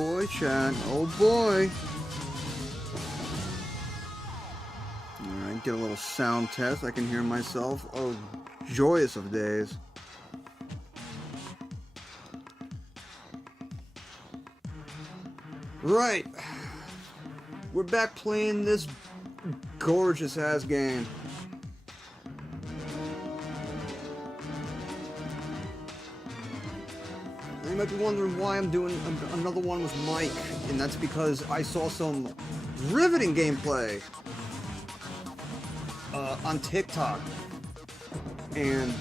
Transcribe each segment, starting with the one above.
boy, Chad. Oh boy. Alright, get a little sound test. I can hear myself. Oh, joyous of days. Right. We're back playing this gorgeous ass game. You might be wondering why I'm doing another one with Mike, and that's because I saw some riveting gameplay on TikTok, and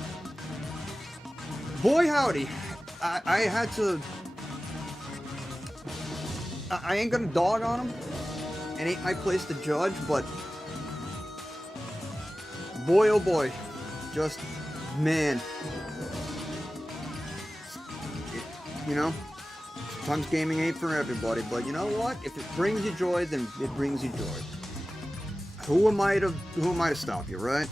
boy howdy, I had to. I ain't gonna dog on him. It ain't my place to judge, but boy oh boy, just man. You know, sometimes gaming ain't for everybody, but you know what? If it brings you joy, then it brings you joy. Who am I to stop you, right?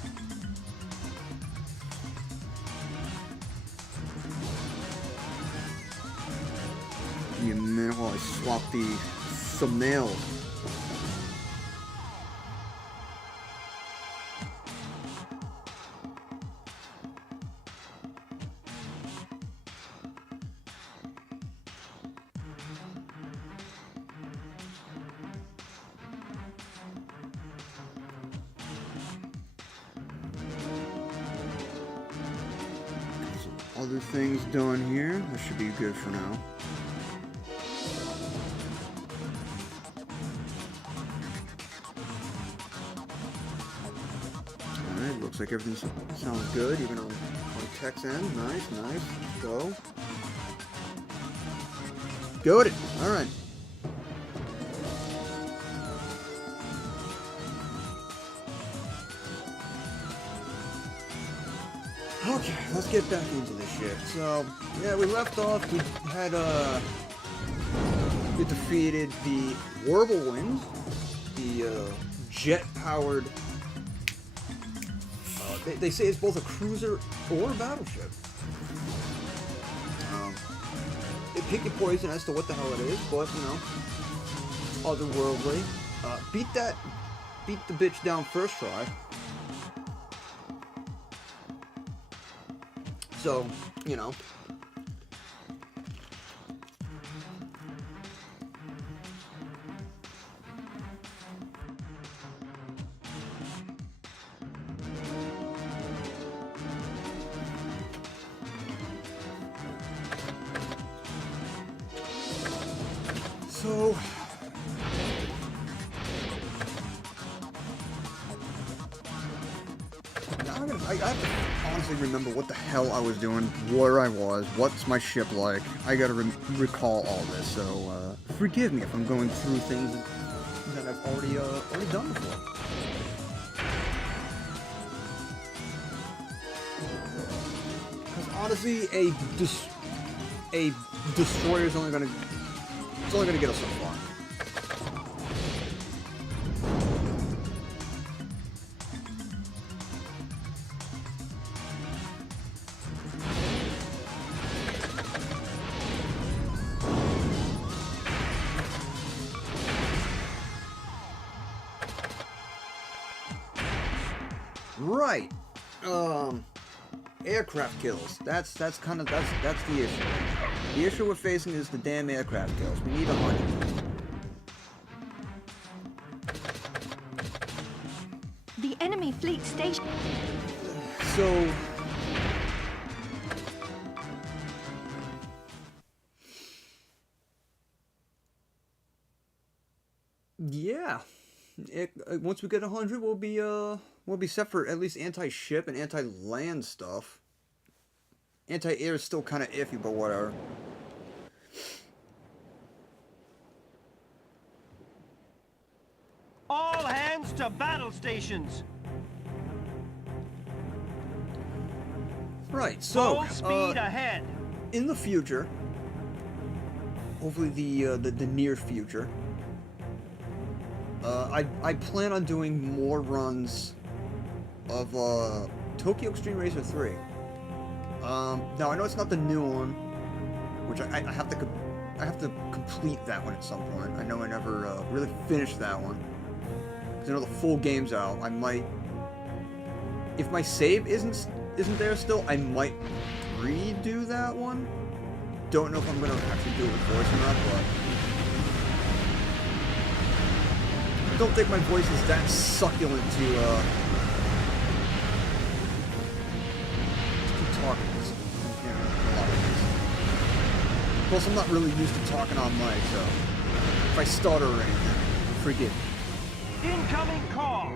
You man, while I swap the thumbnail. Other things done here. That should be good for now. Alright, looks like everything sounds good, even on tech's end. Nice, nice. Let's go. Got it. Alright. Okay, let's get back into this shit. So, yeah, we left off, we had, we defeated the Whirlwind, the, jet-powered, they say it's both a cruiser or a battleship. They pick your poison as to what the hell it is, but, you know, it's otherworldly. Beat the bitch down first try. So, you know. So, I have to honestly remember what the hell I was doing, where I was, what's my ship like. I gotta recall all this, so forgive me if I'm going through things that I've already done before. Because honestly, a destroyer is only gonna get us so far. Right. Aircraft kills. That's the issue. The issue we're facing is the damn aircraft kills. We need 100. The enemy fleet station. So yeah. Once we get 100, we'll be set for at least anti-ship and anti-land stuff. Anti-air is still kind of iffy, but whatever. All hands to battle stations. Right. So, full speed ahead. In the future, hopefully the near future, I plan on doing more runs of Tokyo Extreme Racer 3. Now I know it's not the new one, which I have to I have to complete that one at some point. I know I never really finished that one. Because I know the full game's out. I might, if my save isn't there still, I might redo that one. Don't know if I'm gonna actually do it with voice or not, but I don't think my voice is that succulent to keep talking. You know, a lot of these. Plus, I'm not really used to talking on mic, so if I stutter or anything, forgive me. Incoming call.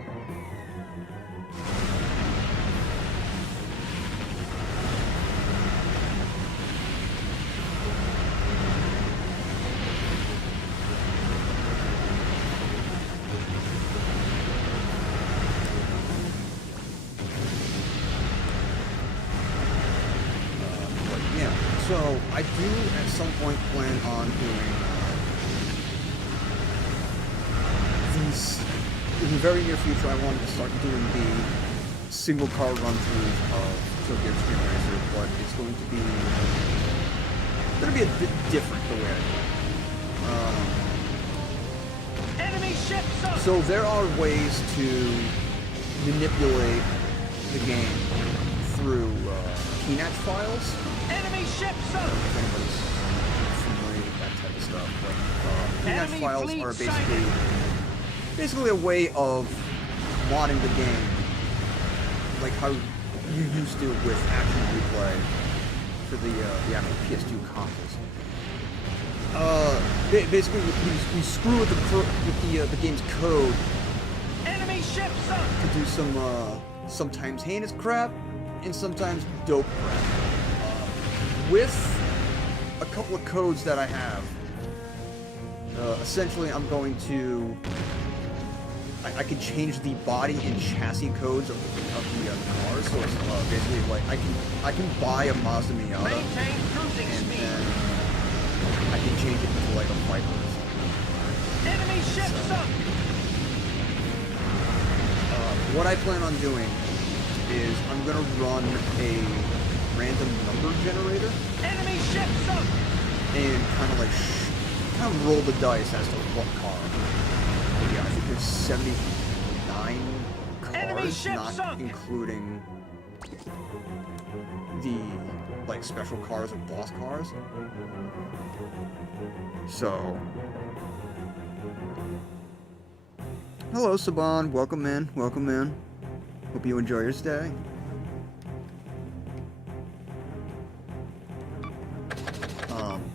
So, I do at some point plan on doing these, in the very near future I wanted to start doing the single car run-throughs of Tokyo Extreme Racer, but it's going to be a bit different the way I do it. Enemy ship sunk. So there are ways to manipulate the game through PNAT files. Enemy ship sunk. If anybody's familiar with that type of stuff, but PNAT Enemy files fleet are sighted. basically a way of modding the game, like how you used to with Action Replay for the actual PS2 consoles. Basically, we screw with the game's code Enemy ship sunk. to do some sometimes heinous crap and sometimes dope crap. With a couple of codes that I have, essentially I'm going to, I can change the body and chassis codes of the cars, so it's basically like I can buy a Mazda Miata Maintain cruising and speed. then I can change it into like a Viper. Enemy ship sunk. What I plan on doing is I'm gonna run a random number generator Enemy ship sunk. and kind of roll the dice as to what car. Yeah, I think there's 79 Enemy cars, ship not sunk. including the like special cars and boss cars. So, hello Saban, welcome in, welcome in. Hope you enjoy your stay.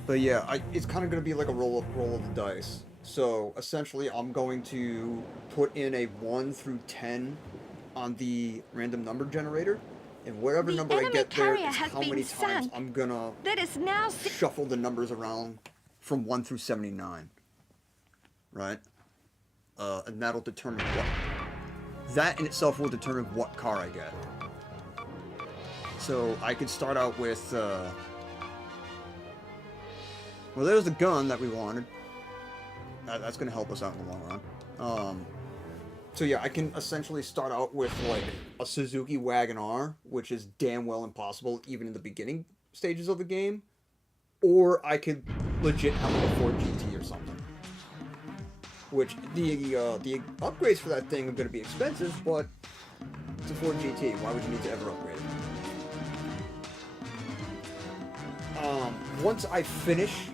But yeah, it's kind of going to be like a roll of the dice. So essentially, I'm going to put in a 1 through 10 on the random number generator, and whatever The number I enemy get there carrier is has how been many times sunk. I'm gonna That is now shuffle the numbers around from 1 through 79. Right? And that'll determine what. That in itself will determine what car I get. So I could start out with. Well, there's the gun that we wanted. That's going to help us out in the long run. So yeah, I can essentially start out with like a Suzuki Wagon R, which is damn well impossible even in the beginning stages of the game. Or I could legit have like a Ford GT or something. Which, the upgrades for that thing are going to be expensive, but it's a Ford GT. Why would you need to ever upgrade it? Once I finish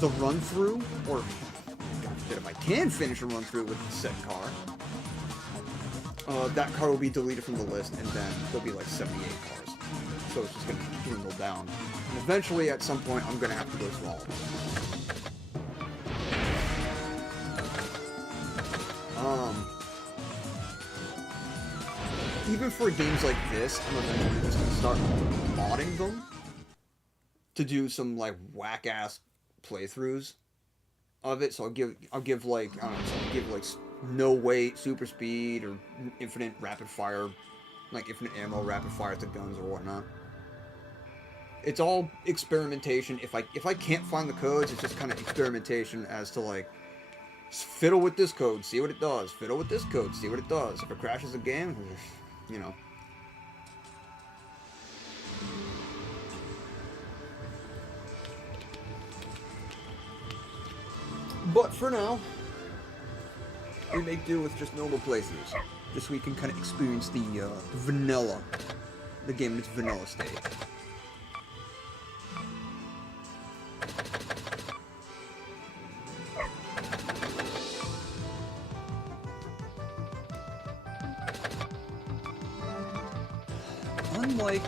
the run-through, or God forbid if I can finish a run-through with the set car, that car will be deleted from the list, and then there'll be like 78 cars. So it's just going to dwindle down. And eventually, at some point, I'm going to have to go through all of them. Even for games like this, I'm eventually just going to start modding them to do some like whack-ass playthroughs of it. So I'll give like, I don't know, so I'll give like no weight, super speed, or infinite rapid fire, like infinite ammo, rapid fire to guns or whatnot. It's all experimentation. If I can't find the codes, it's just kind of experimentation as to like, fiddle with this code, see what it does. Fiddle with this code, see what it does. If it crashes the game, you know. But for now, we make do with just normal playthroughs, just so we can kind of experience the game in its vanilla state. Unlike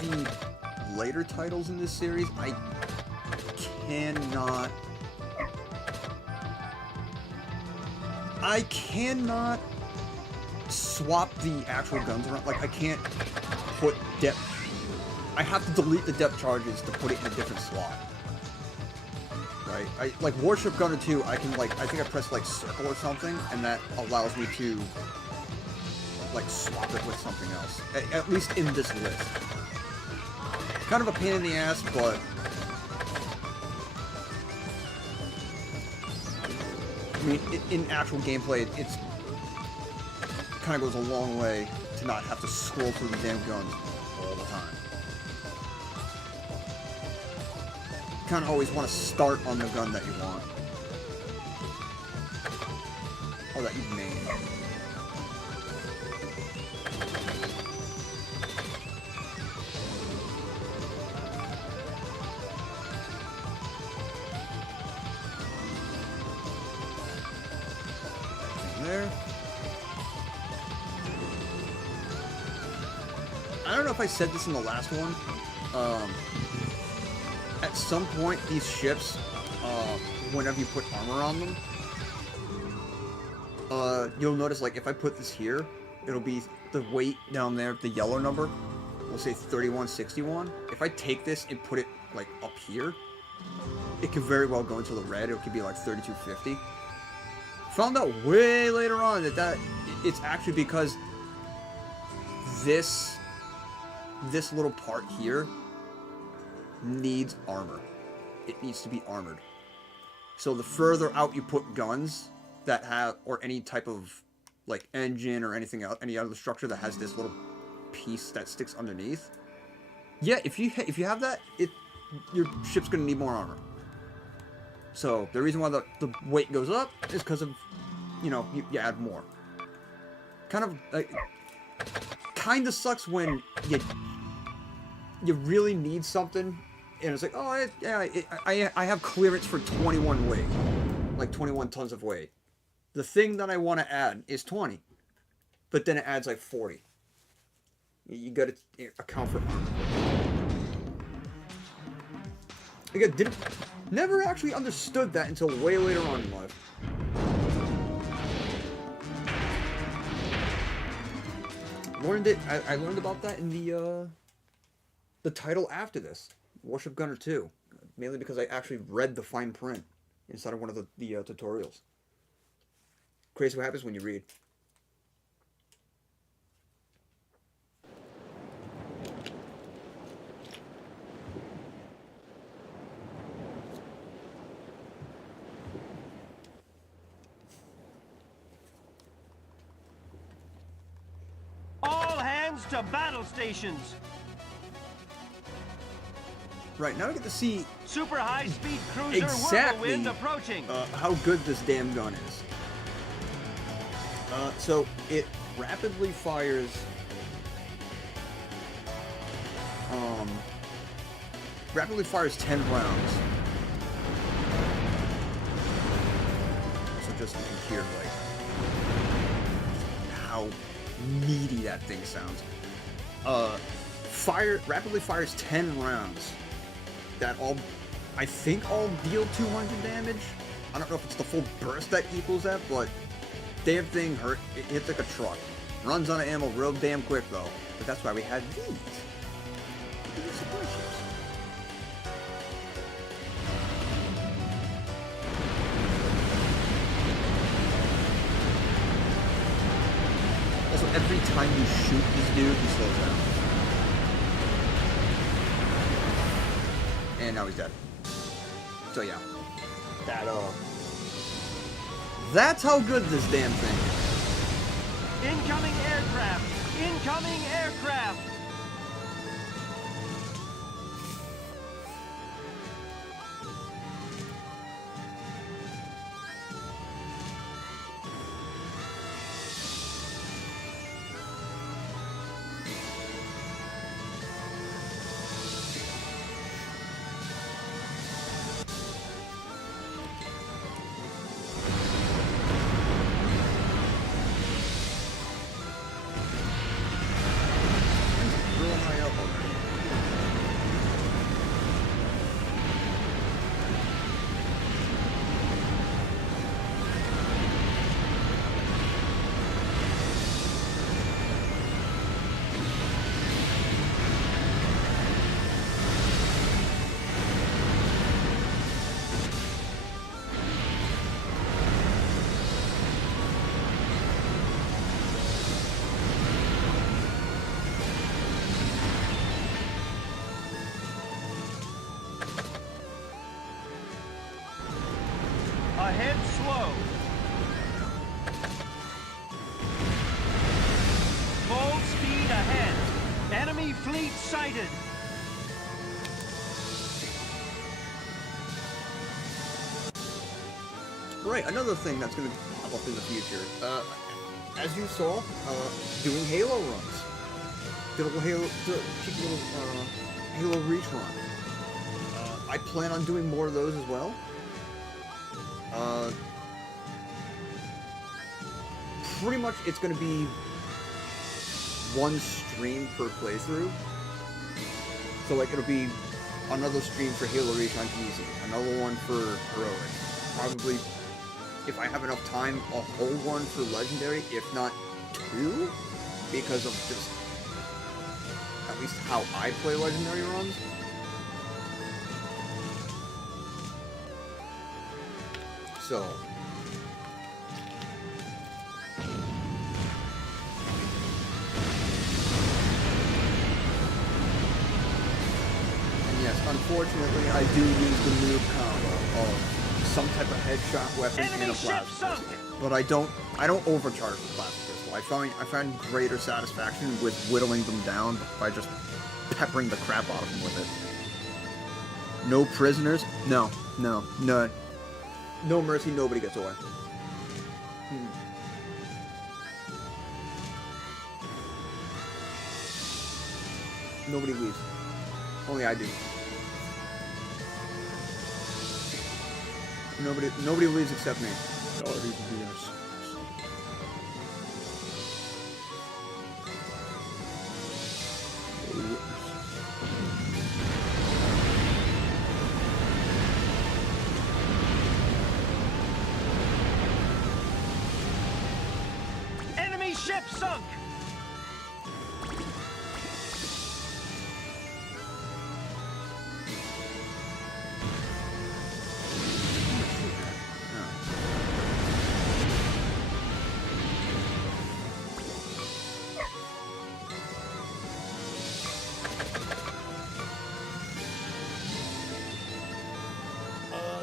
the later titles in this series, I cannot swap the actual guns around. Like, I can't put depth. I have to delete the depth charges to put it in a different slot. Right? Like Warship Gunner 2, I can I think I press like circle or something, and that allows me to like swap it with something else. At least in this list. Kind of a pain in the ass, but I mean, in actual gameplay, it's kind of goes a long way to not have to scroll through the damn guns all the time. Kind of always want to start on the gun that you want, or that you main. There. I don't know if I said this in the last one. At some point, these ships, whenever you put armor on them, you'll notice, like, if I put this here, it'll be the weight down there, the yellow number, we'll say 3161. If I take this and put it, like, up here, it could very well go into the red. It could be, like, 3250. Found out way later on that it's actually because this little part here needs armor. It needs to be armored. So the further out you put guns that have, or any type of like engine or anything else, any other structure that has this little piece that sticks underneath, yeah, if you have that, your ship's gonna need more armor. So the reason why the weight goes up is because of, you know, you add more. Kind of sucks when you really need something, and it's like, oh, I have clearance for 21 weight, like 21 tons of weight. The thing that I want to add is 20, but then it adds like 40. You got to account for armor. Again, never actually understood that until way later on in life. I learned about that in the title after this, Warship Gunner 2, mainly because I actually read the fine print inside of one of the tutorials. Crazy what happens when you read. All hands to battle stations. Right, now we get to see Super high-speed cruiser exactly Whirlwind approaching. how good this damn gun is. So it rapidly fires rapidly fires 10 rounds. So just you can hear like how meaty that thing sounds. Rapidly fires 10 rounds that I think all deal 200 damage. I don't know if it's the full burst that equals that, but damn thing hurt. It hits like a truck. Runs out of ammo real damn quick though. But that's why we had these. These are supply ships. Also, every time you shoot this dude, he slows down. And now he's dead. So yeah. That's how good this damn thing is. Incoming aircraft! Incoming aircraft! Enemy fleet sighted. Right, another thing that's going to pop up in the future. As you saw, doing Halo runs. Did a little cheeky little Halo Reach run. I plan on doing more of those as well. Pretty much it's going to be one stream per playthrough. So like it'll be another stream for Halo Reach on easy, another one for heroic. Probably, if I have enough time, a whole one for legendary, if not two, because of just at least how I play legendary runs. So yes, unfortunately, I do use the noob combo of some type of headshot weapon and Enemy a ship plasma sunk. pistol. But I don't overcharge the plasma pistol. I find greater satisfaction with whittling them down by just peppering the crap out of them with it. No prisoners? No. No mercy, nobody gets away. Nobody leaves. Only I do. Nobody leaves except me. Enemy ship sunk.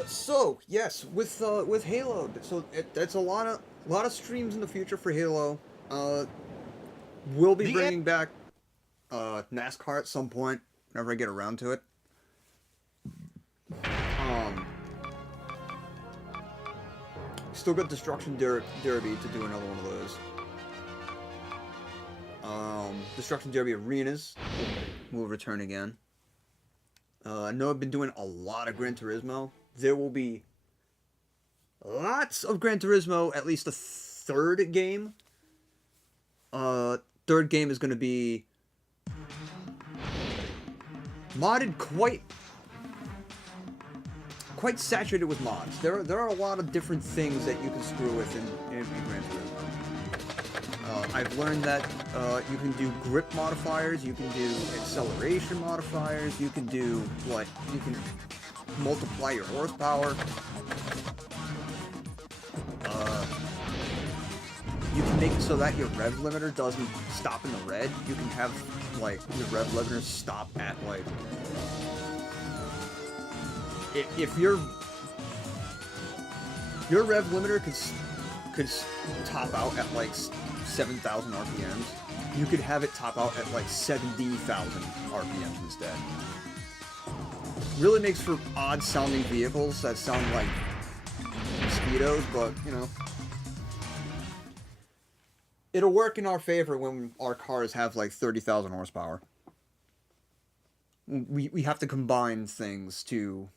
So yes, with Halo, so that's a lot of streams in the future for Halo. We'll be bringing back NASCAR at some point whenever I get around to it. Still got Destruction Derby to do another one of those. Destruction Derby Arenas will return again. I know I've been doing a lot of Gran Turismo. There will be lots of Gran Turismo, at least a third game. Third game is going to be modded quite saturated with mods. There are a lot of different things that you can screw with in Gran Turismo. I've learned that you can do grip modifiers, you can do acceleration modifiers, you can do you can multiply your horsepower. You can make it so that your rev limiter doesn't stop in the red. You can have your rev limiter stop at if your rev limiter could top out at 7,000 RPMs, you could have it top out at 70,000 RPMs instead. Really makes for odd sounding vehicles that sound like mosquitoes, but you know, it'll work in our favor when our cars have 30,000 horsepower. We have to combine things to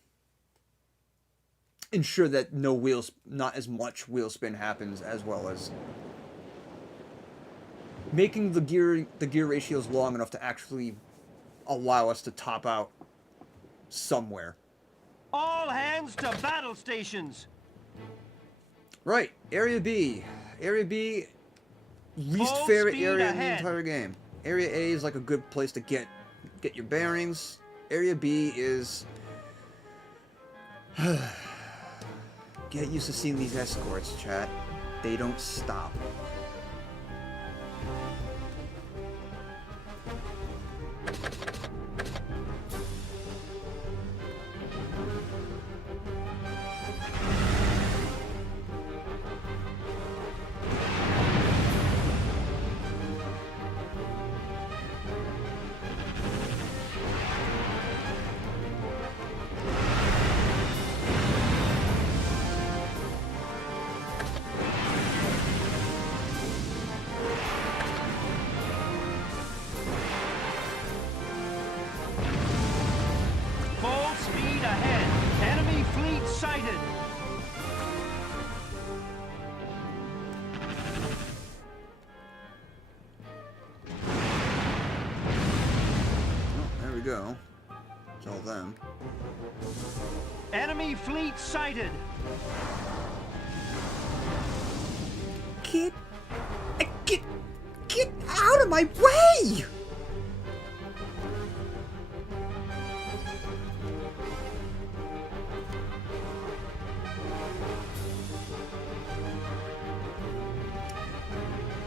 ensure that not as much wheel spin happens, as well as making the gear ratios long enough to actually allow us to top out somewhere. All hands to battle stations. Right, Area B. Area B, least Full favorite speed area in the ahead. entire game. Area A is a good place to get your bearings. Area B is get used to seeing these escorts, chat. They don't stop. go. Tell them. Enemy fleet sighted. Get out of my way!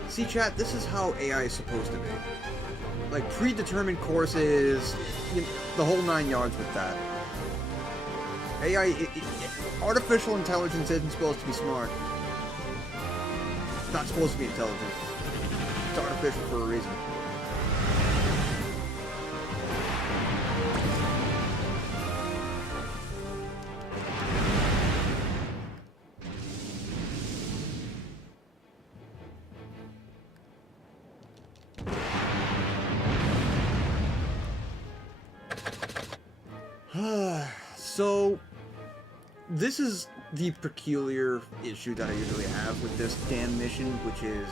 See, chat, this is how AI is supposed to be. Like, predetermined courses, the whole 9 yards with that. AI, artificial intelligence isn't supposed to be smart. It's not supposed to be intelligent. It's artificial for a reason. So, this is the peculiar issue that I usually have with this damn mission, which is...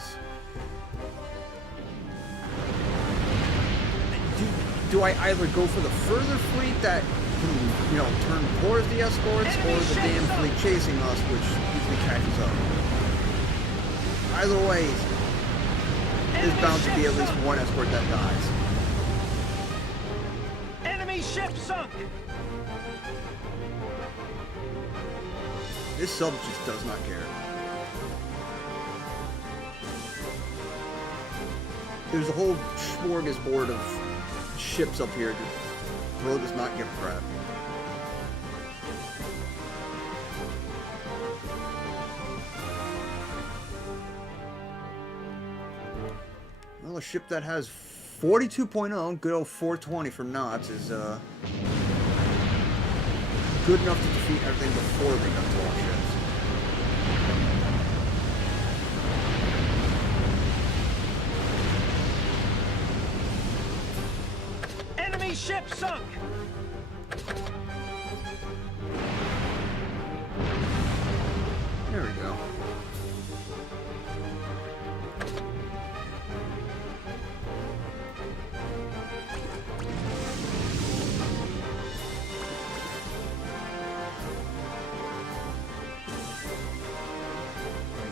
Do I either go for the further fleet that can, you know, turn towards the escorts, or the damn fleet chasing us, which usually catches up? Either way, there's bound to be at least one escort that dies. Enemy ship sunk. This sub just does not care. There's a whole smorgasbord of ships up here. Bro does not give a crap. Well, a ship that has 42.0, good old 420 for knots, is good enough to defeat everything before they got to our ships. Enemy ship sunk. There we go.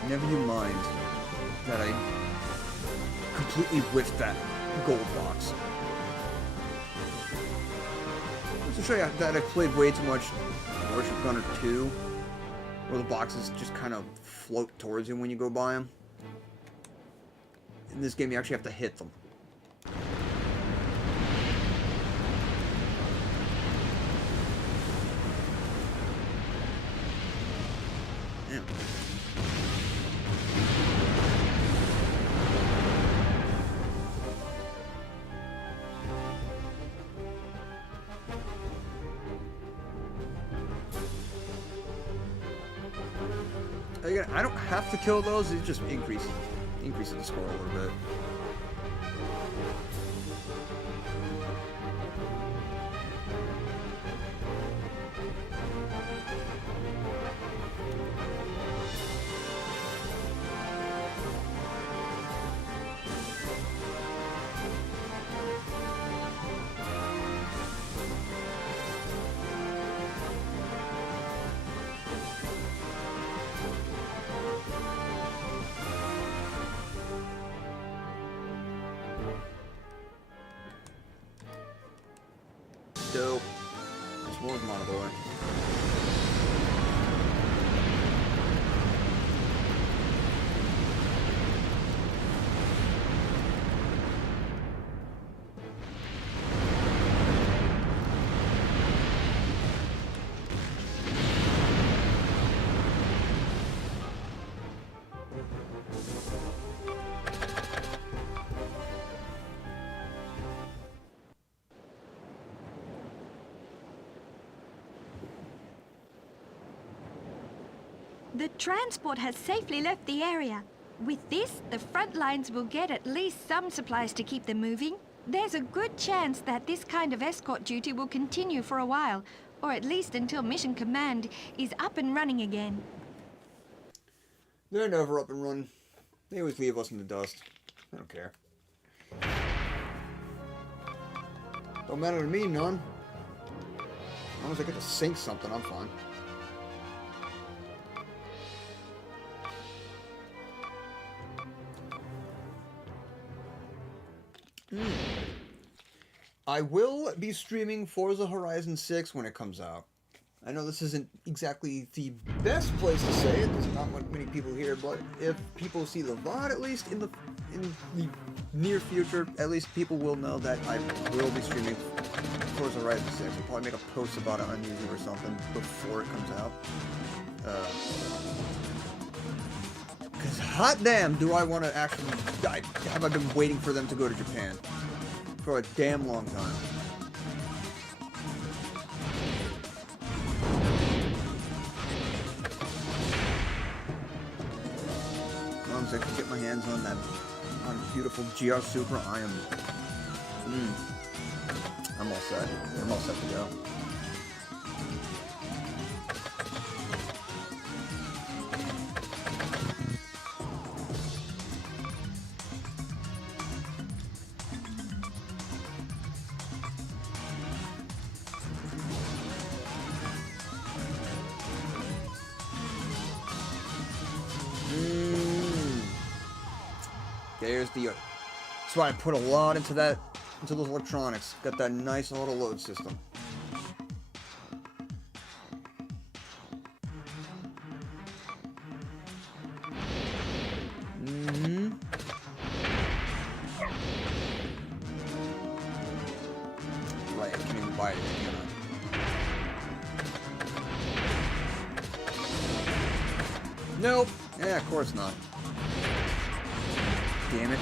Never you mind that I completely whiffed that gold box. Just to show you that I played way too much Warship Gunner 2, where the boxes just kind of float towards you when you go by them. In this game, you actually have to hit them. Yeah. Again, I don't have to kill those, it just increases the score a little bit. Dope. There's more of them out of the way. The transport has safely left the area. With this, the front lines will get at least some supplies to keep them moving. There's a good chance that this kind of escort duty will continue for a while, or at least until Mission Command is up and running again. They're never up and running. They always leave us in the dust. I don't care. Don't matter to me, none. As long as I get to sink something, I'm fine. I will be streaming Forza Horizon 6 when it comes out. I know this isn't exactly the best place to say it. There's not many people here, but if people see the VOD, at least in the near future, at least people will know that I will be streaming Forza Horizon 6. I'll probably make a post about it on YouTube or something before it comes out. Because hot damn, do I want to actually... have I been waiting for them to go to Japan for a damn long time. As long as I can get my hands on that beautiful GR Supra, I am... I'm all set. I'm all set to go. There's the... That's why I put a lot into that, into those electronics. Got that nice auto load system. Right, I can't even buy it, can I? Nope. Yeah, of course not. Damn it.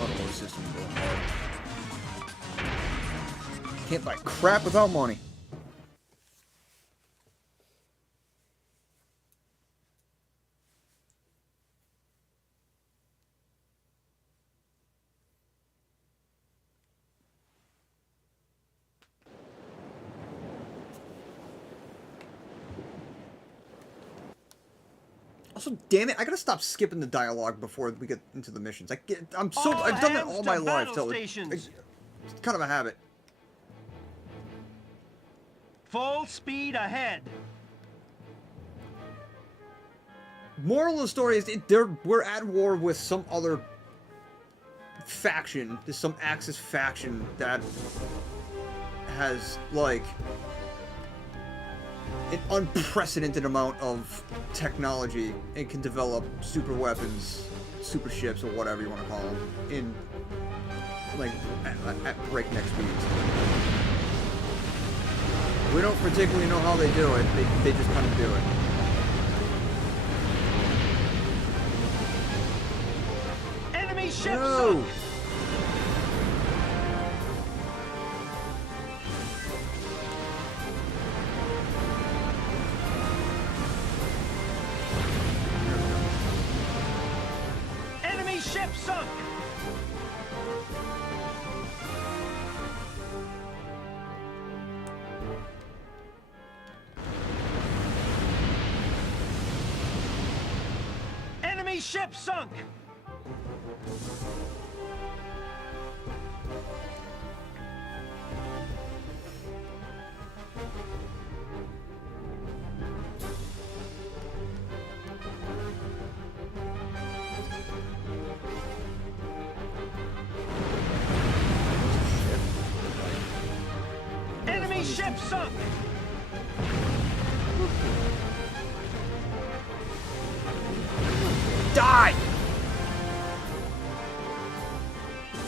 Auto system go hard. Can't buy crap without money. Also, damn it, I gotta stop skipping the dialogue before we get into the missions. I've done that all my life, so it's kind of a habit. Full speed ahead. Moral of the story is we're at war with some other faction. There's some Axis faction that has, like, an unprecedented amount of technology and can develop super weapons, super ships, or whatever you want to call them, in, like, at breakneck speeds. We don't particularly know how they do it, they just kind of do it. Enemy ship No! sunk. Enemy ship sunk. Enemy ship sunk. Enemy ship sunk. Die!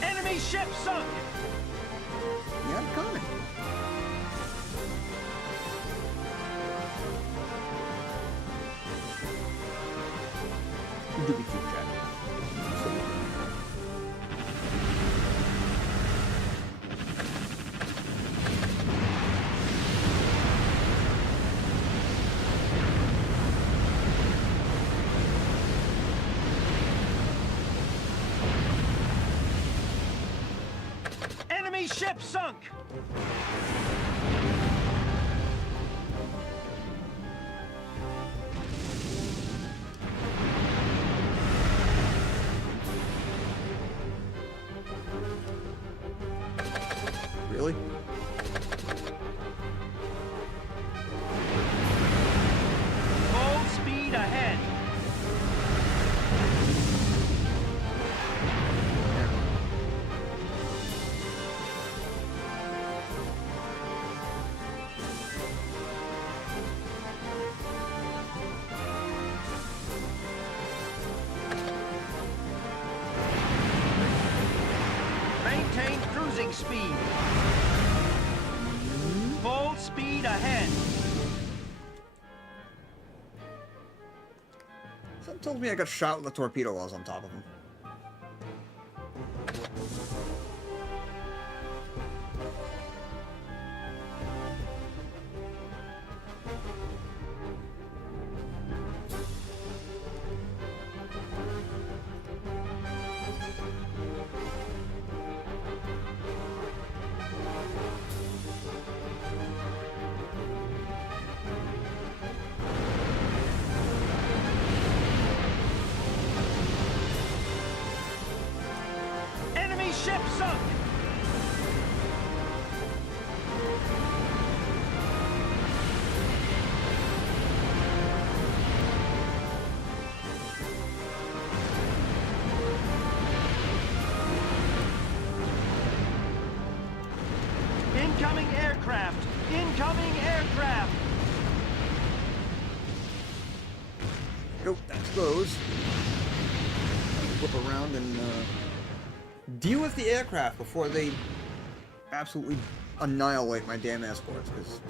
Enemy ship sunk. Yeah, I'm coming. Do be cute, Jack. Enemy ship sunk. cruising speed. Full speed ahead. Something told me I got shot with a torpedo while I was on top of him. Enemy ship sunk. Incoming aircraft. Incoming aircraft. Nope, that's those. Whip around and deal with the aircraft before they absolutely annihilate my damn escorts. Because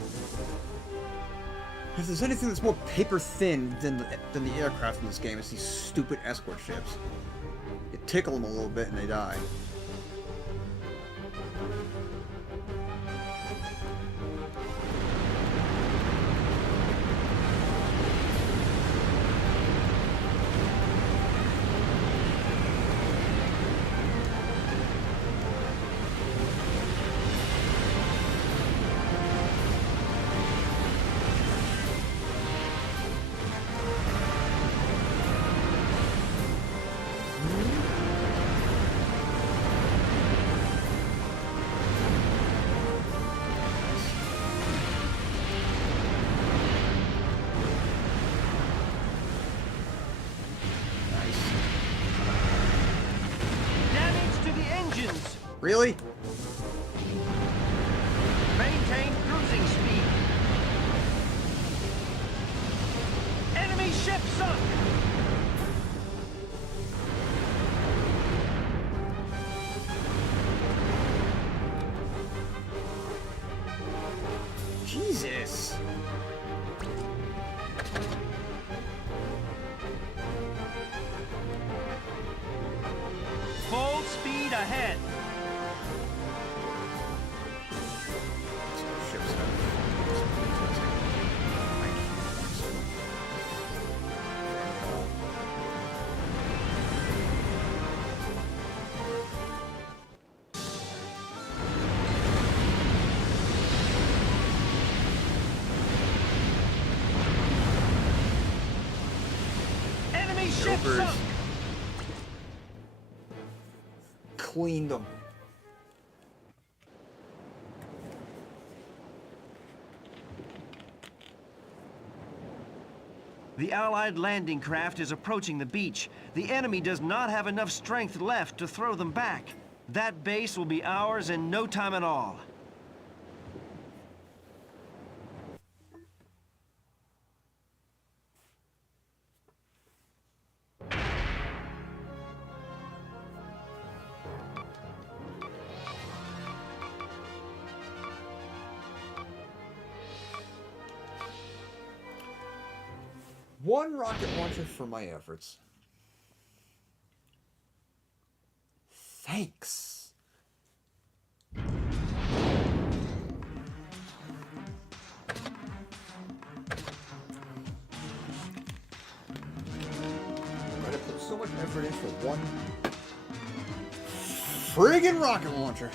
if there's anything that's more paper thin than the aircraft in this game, it's these stupid escort ships. You tickle them a little bit and they die. Damage to the engines. Really? Maintain cruising speed. Enemy ship sunk. Jesus! Full speed ahead. Ships have some interesting microphones. Enemy ship Jokers. sunk. Cleaned them. The Allied landing craft is approaching the beach. The enemy does not have enough strength left to throw them back. That base will be ours in no time at all. One rocket launcher for my efforts. Thanks. Gotta put so much effort in for one friggin' rocket launcher.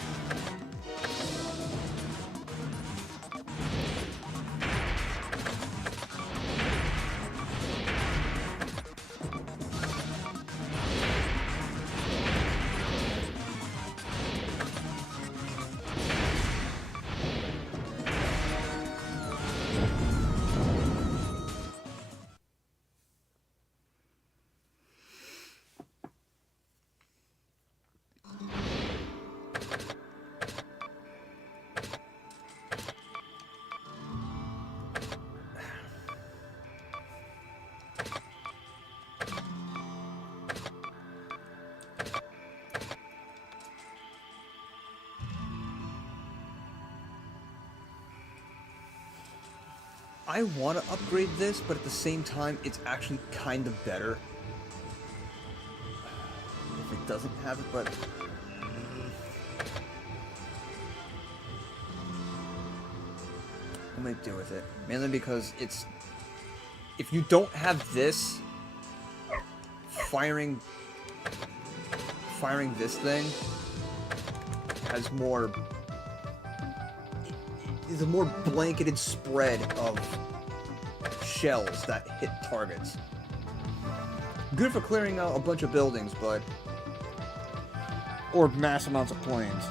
I want to upgrade this, but at the same time, it's actually kind of better if it doesn't have it, but... I'm gonna deal with it. Mainly because it's... If you don't have this, firing this thing has more... is a more blanketed spread of shells that hit targets. Good for clearing out a bunch of buildings, but... or mass amounts of planes.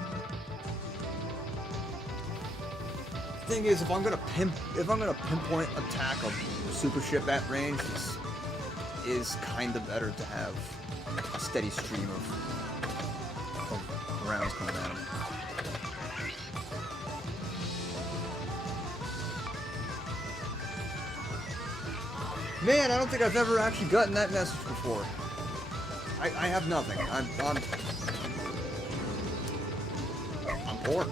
Thing is, if I'm gonna pinpoint attack a super ship at range, this is kind of better to have a steady stream of rounds coming at him. Man, I don't think I've ever actually gotten that message before. I have nothing. I'm poor.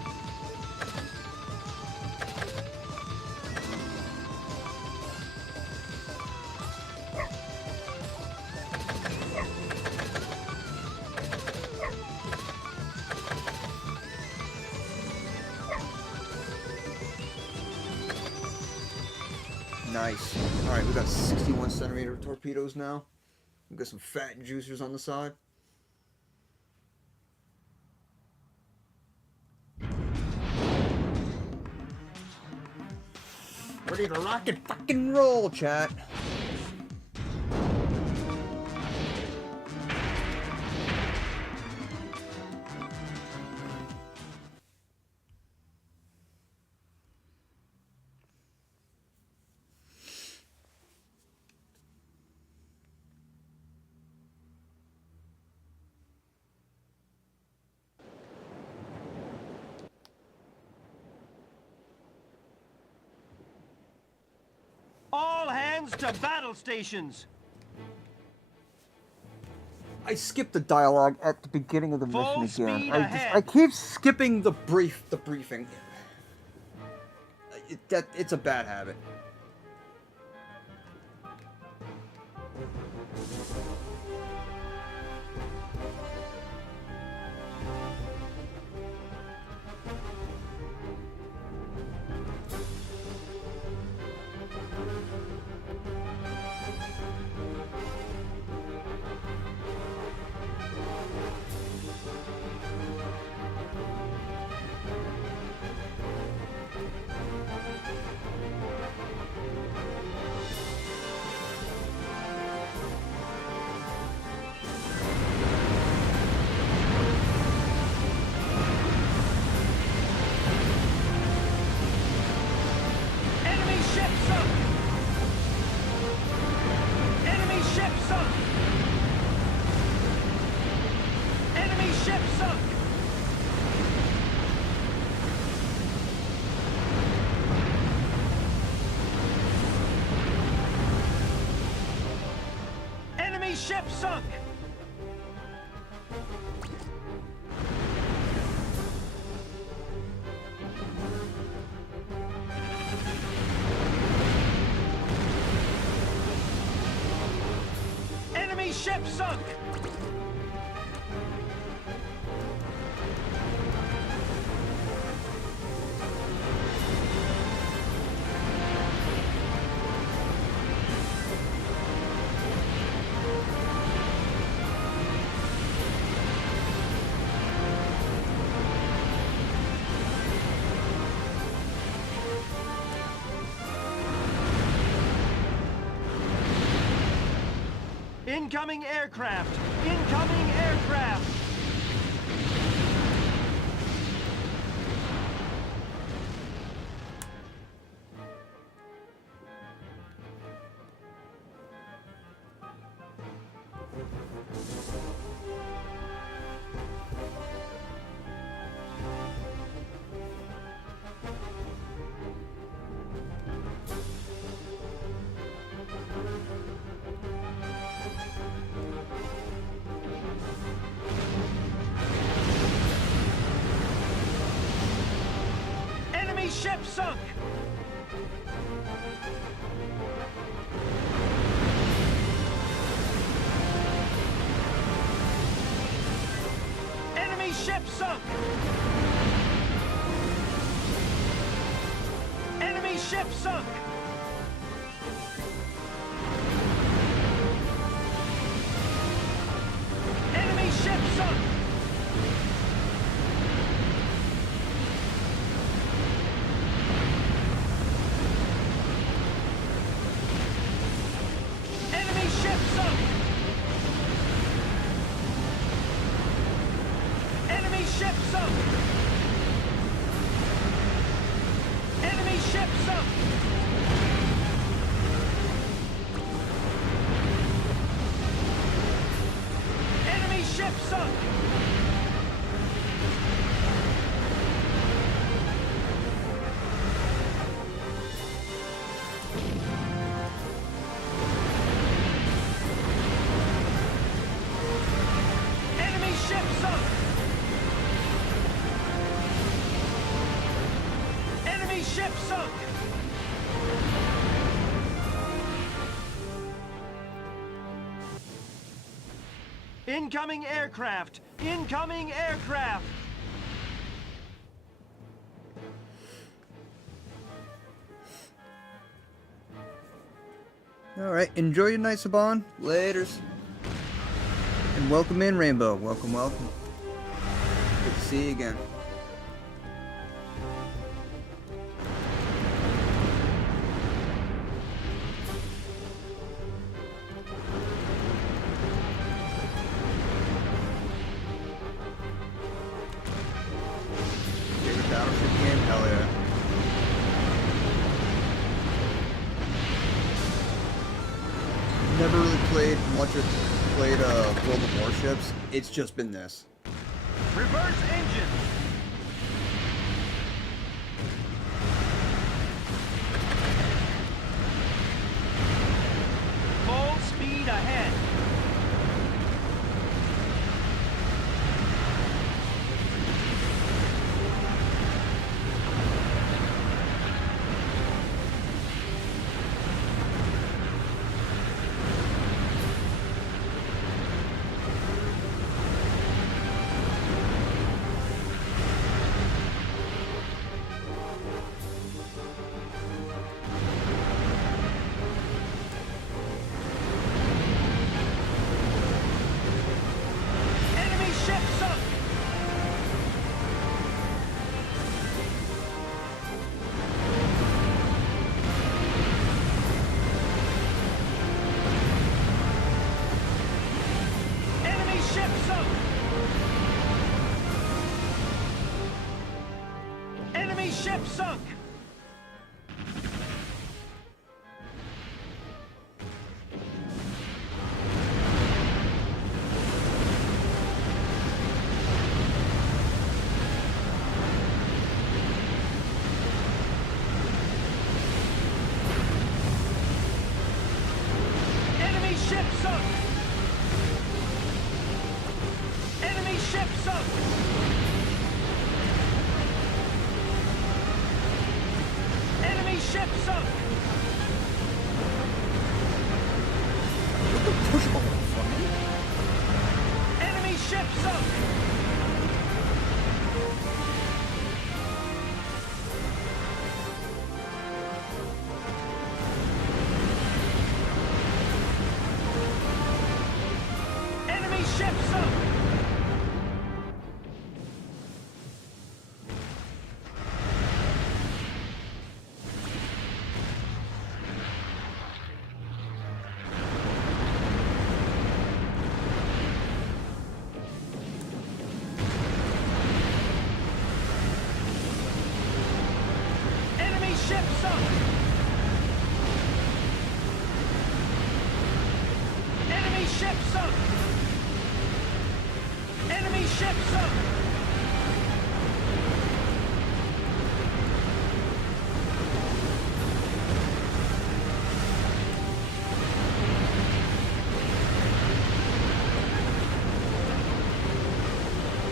Nice. Alright, we got 61 centimeter torpedoes now. We've got some fat juicers on the side. Ready to rock and fucking roll, chat. All hands to battle stations. I skipped the dialogue at the beginning of the Full mission again. speed ahead. I keep skipping the briefing. It's a bad habit. Enemy ship sunk. Enemy ship sunk. Enemy ship sunk. Enemy ship sunk. Enemy ship sunk. Incoming aircraft! Incoming aircraft! Enemy ship sunk! ship sunk! Enemy ship sunk! Enemy ship sunk! Enemy ship sunk! Enemy ship sunk! Enemy ship sunk! Enemy ship sunk! Enemy ship sunk! Enemy ship sunk! Incoming aircraft! Incoming aircraft! Alright, enjoy your night, Saban. Laters. And welcome in, Rainbow. Welcome, welcome. Good to see you again. Favorite battleship game? Hell yeah. Never really played World of Warships. It's just been this. Reverse engine! Full speed ahead! Enemy ship sunk! Enemy ship sunk! Enemy ship sunk! Enemy ship sunk! Enemy ship sunk! Enemy ship sunk! What the push button for me? Enemy ship sunk! Enemy ship sunk! Enemy ship sunk! Enemy ship sunk! Enemy ship sunk!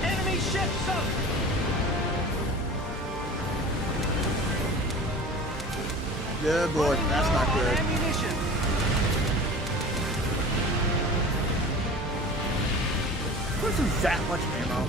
Enemy ship sunk! Good lord, that's not Low on good. ammunition. What's that much ammo?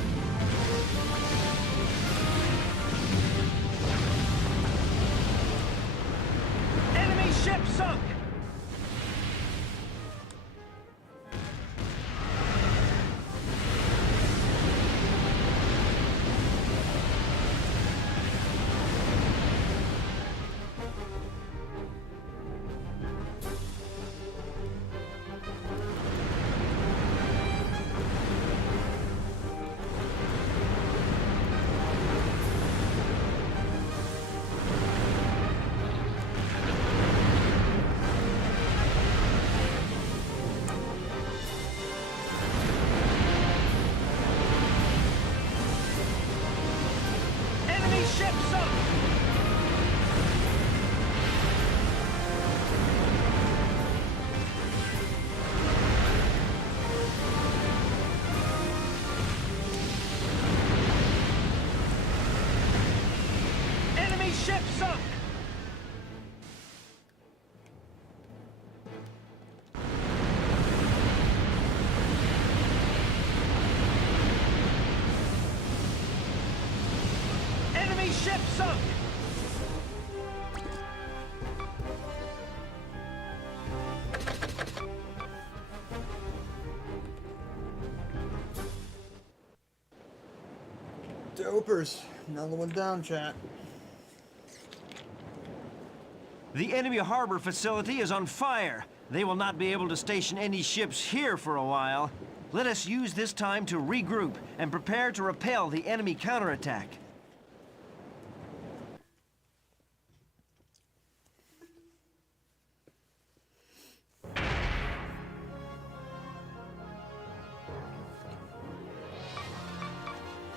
ship sunk! Enemy ship sunk! Dopers. Another one down, chat. The enemy harbor facility is on fire. They will not be able to station any ships here for a while. Let us use this time to regroup and prepare to repel the enemy counterattack.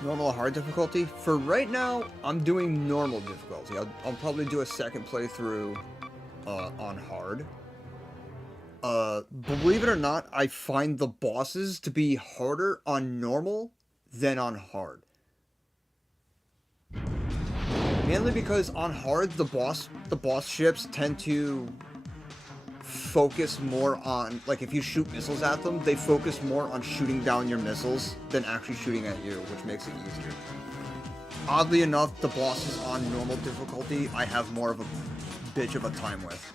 Normal hard difficulty? For right now, I'm doing normal difficulty. I'll probably do a second playthrough on hard. Believe it or not, I find the bosses to be harder on normal than on hard. Mainly because on hard, the boss ships tend to focus more on, like, if you shoot missiles at them, they focus more on shooting down your missiles than actually shooting at you, which makes it easier. Oddly enough, the bosses on normal difficulty, I have more of a bitch of a time with.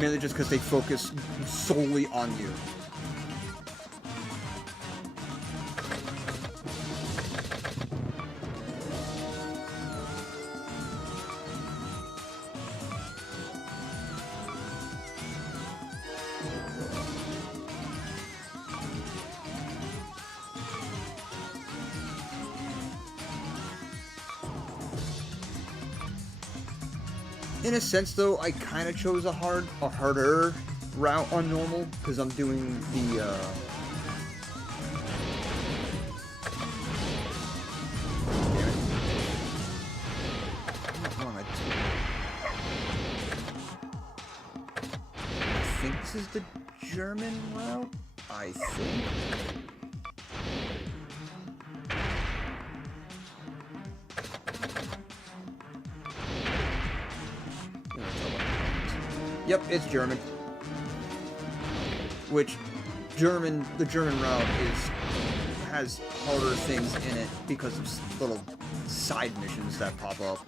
Mainly just because they focus solely on you. In a sense, though, I kind of chose a harder route on normal, because I'm doing the, damn it. Come on, I think this is the German route? I think. Yep, it's German. Which, the German route has harder things in it because of little side missions that pop up.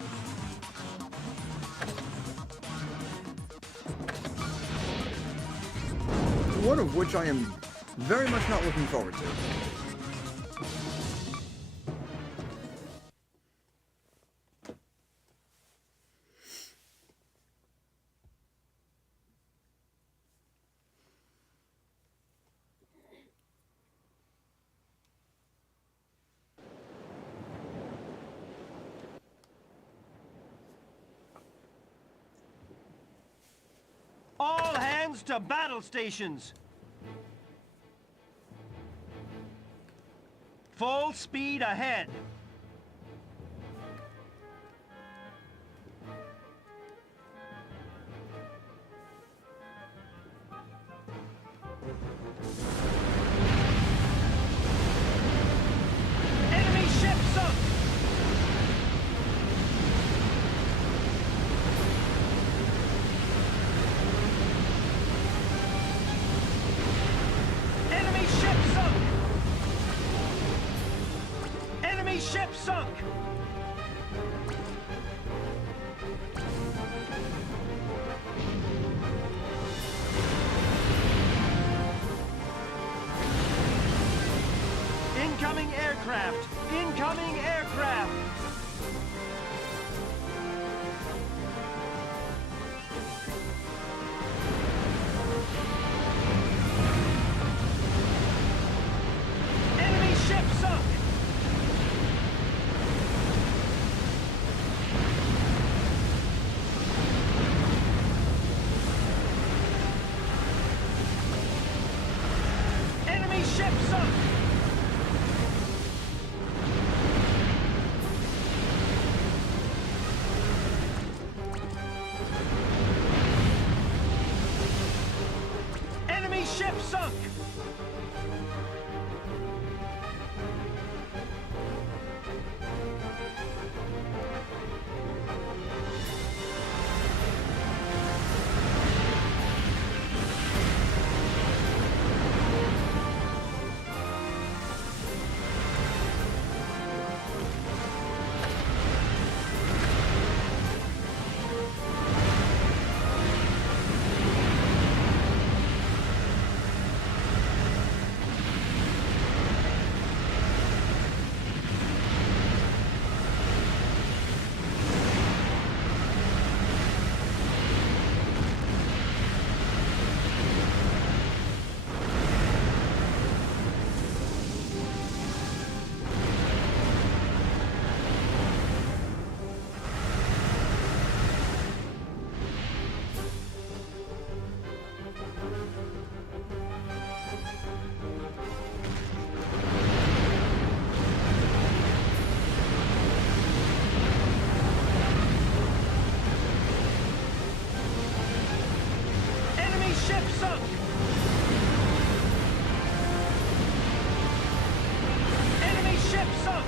One of which I am very much not looking forward to. All hands to battle stations! Full speed ahead! Enemy ship sunk! Enemy ship sunk! Enemy ship sunk! Incoming aircraft! Incoming aircraft! Enemy ship sunk! Enemy ship sunk! Enemy ship sunk! ship sunk! Enemy ship sunk!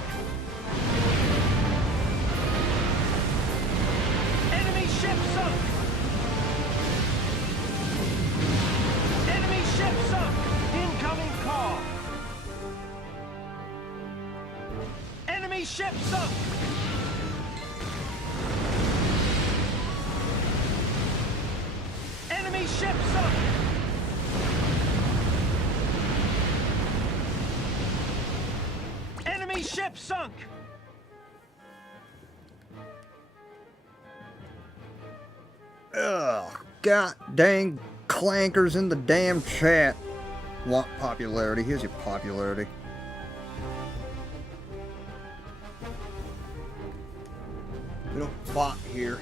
Enemy ship sunk! Enemy ship sunk! Incoming call! Enemy ship sunk! Enemy ship sunk! Enemy ship sunk! Ugh, god dang clankers in the damn chat. Want popularity? Here's your popularity. We don't bot here.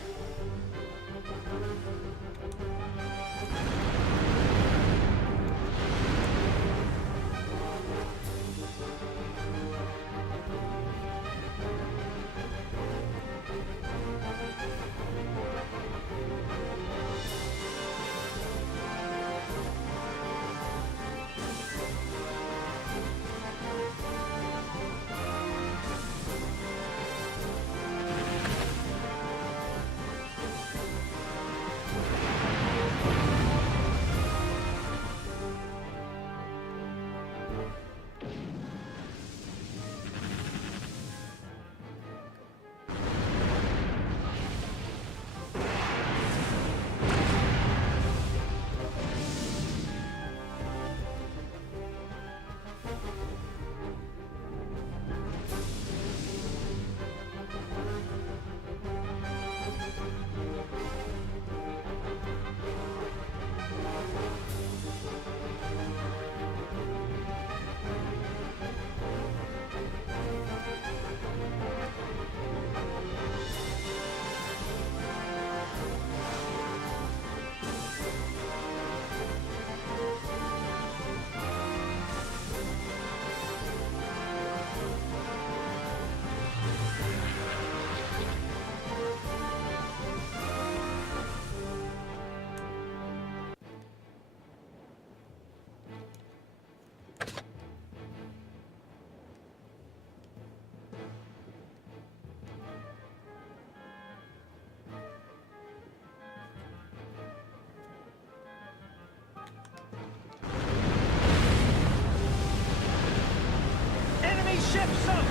Ship sunk!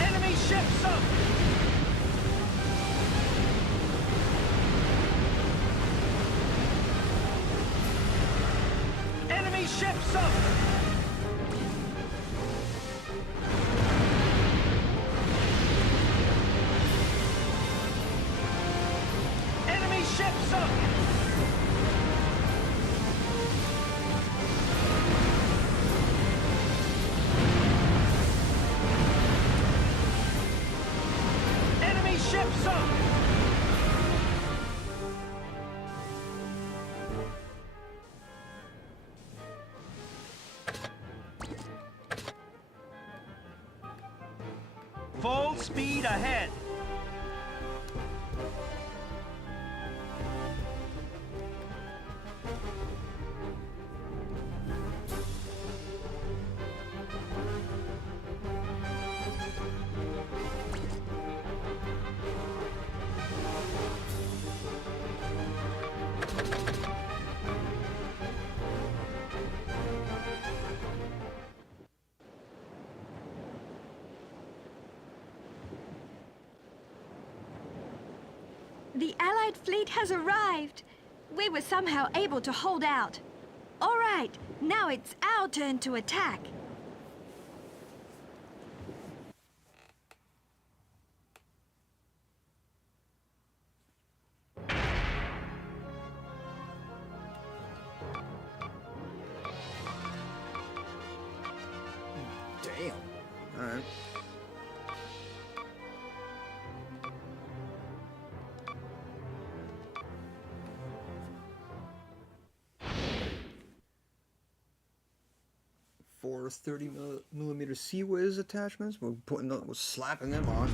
Enemy ship sunk! Enemy ship sunk! Enemy ship sunk! Ship sunk! Full speed ahead! The Allied fleet has arrived. We were somehow able to hold out. All right, now it's our turn to attack. Damn. Alright. For 30mm Sea Whiz attachments, we're slapping them on.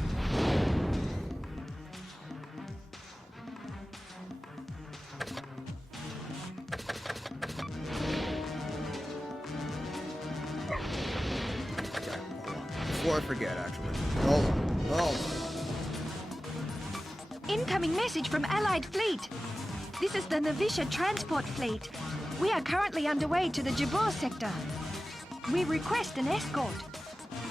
before I forget, actually. Hold on. Hold on. Incoming message from Allied fleet. This is the Navisha transport fleet. We are currently underway to the Jabur sector. We request an escort.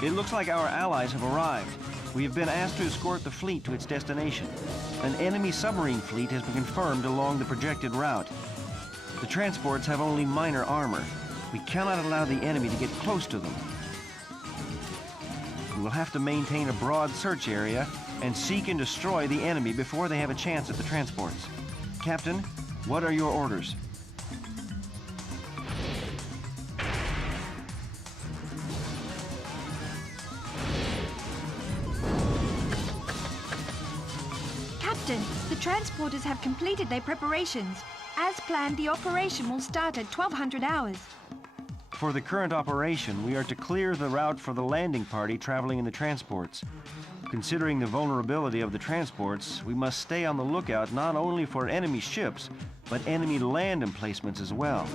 It looks like our allies have arrived. We have been asked to escort the fleet to its destination. An enemy submarine fleet has been confirmed along the projected route. The transports have only minor armor. We cannot allow the enemy to get close to them. We will have to maintain a broad search area and seek and destroy the enemy before they have a chance at the transports. Captain, what are your orders? Captain, the transporters have completed their preparations. As planned, the operation will start at 1200 hours. For the current operation, we are to clear the route for the landing party traveling in the transports. Considering the vulnerability of the transports, we must stay on the lookout not only for enemy ships, but enemy land emplacements as well.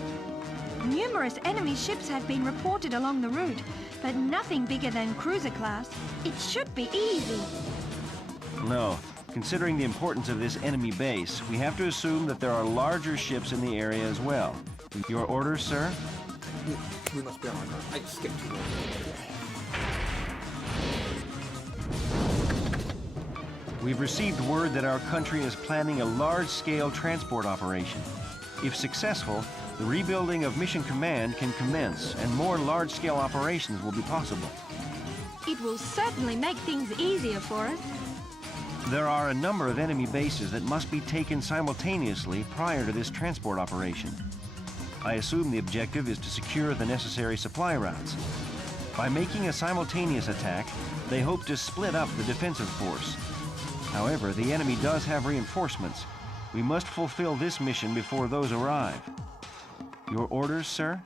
Numerous enemy ships have been reported along the route, but nothing bigger than cruiser class. It should be easy. No. Considering the importance of this enemy base, we have to assume that there are larger ships in the area as well. Your orders, sir? We must be on our guard. I skipped too long. We've received word that our country is planning a large-scale transport operation. If successful, the rebuilding of Mission Command can commence, and more large-scale operations will be possible. It will certainly make things easier for us. There are a number of enemy bases that must be taken simultaneously prior to this transport operation. I assume the objective is to secure the necessary supply routes. By making a simultaneous attack, they hope to split up the defensive force. However, the enemy does have reinforcements. We must fulfill this mission before those arrive. Your orders, sir?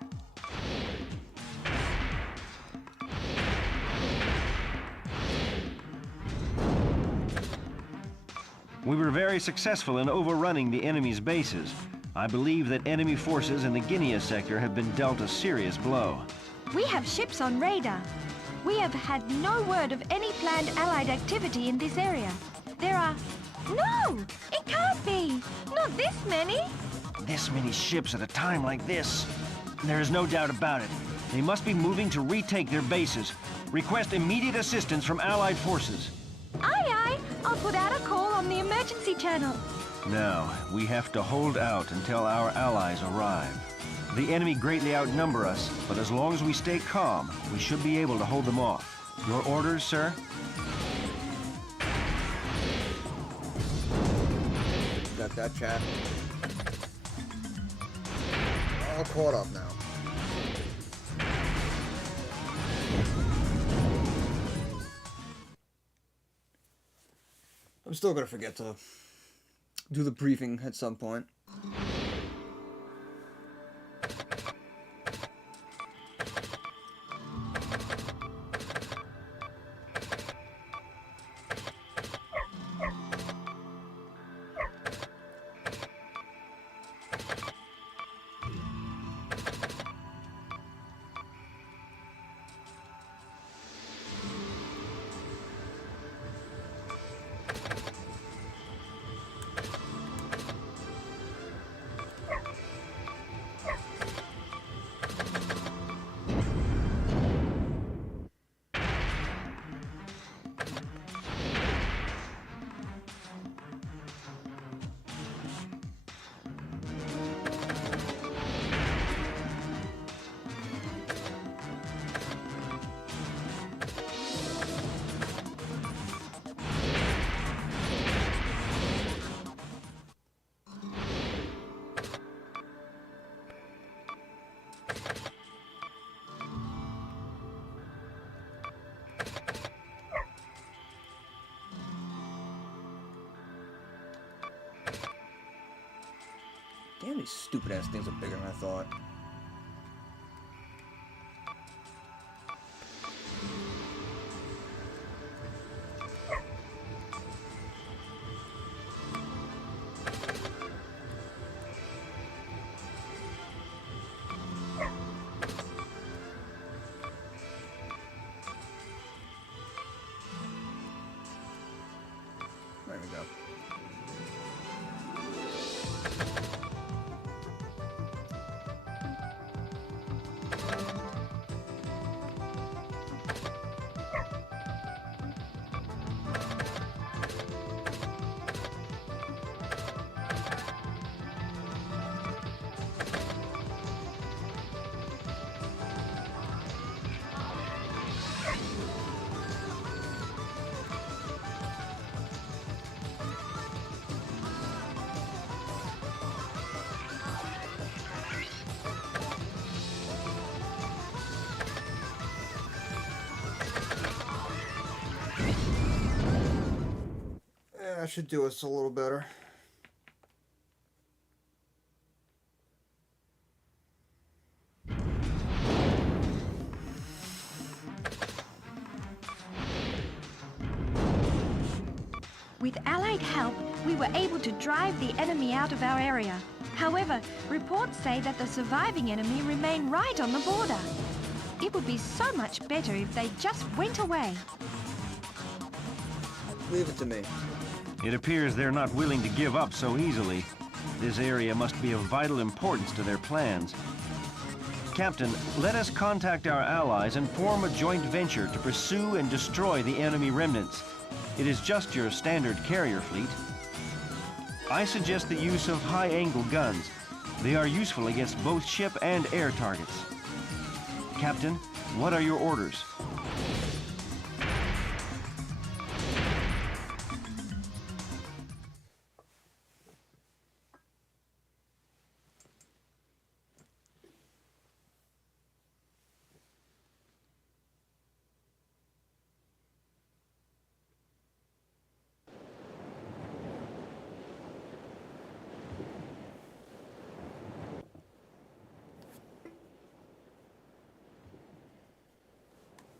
We were very successful in overrunning the enemy's bases. I believe that enemy forces in the Guinea sector have been dealt a serious blow. We have ships on radar. We have had no word of any planned Allied activity in this area. There are... No! It can't be! Not this many! This many ships at a time like this? There is no doubt about it. They must be moving to retake their bases. Request immediate assistance from Allied forces. Aye, aye! I'll put out a call on the emergency channel. Now, we have to hold out until our allies arrive. The enemy greatly outnumber us, but as long as we stay calm, we should be able to hold them off. Your orders, sir? Got that, chat. All caught up now. I'm still gonna forget to do the briefing at some point. Damn, these stupid ass things are bigger than I thought. gonna go. That should do us a little better. With Allied help, we were able to drive the enemy out of our area. However, reports say that the surviving enemy remain right on the border. It would be so much better if they just went away. Leave it to me. It appears they're not willing to give up so easily. This area must be of vital importance to their plans. Captain, let us contact our allies and form a joint venture to pursue and destroy the enemy remnants. It is just your standard carrier fleet. I suggest the use of high-angle guns. They are useful against both ship and air targets. Captain, what are your orders?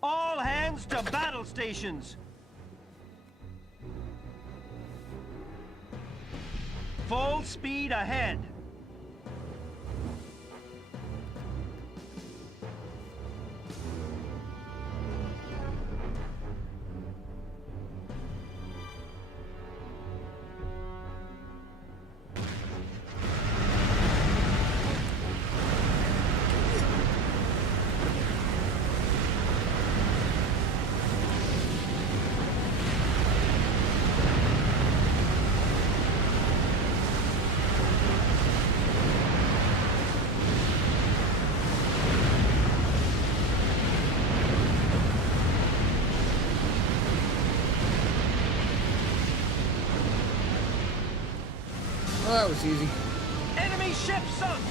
All hands to battle stations! Full speed ahead! Well, that was easy. Enemy ship sunk!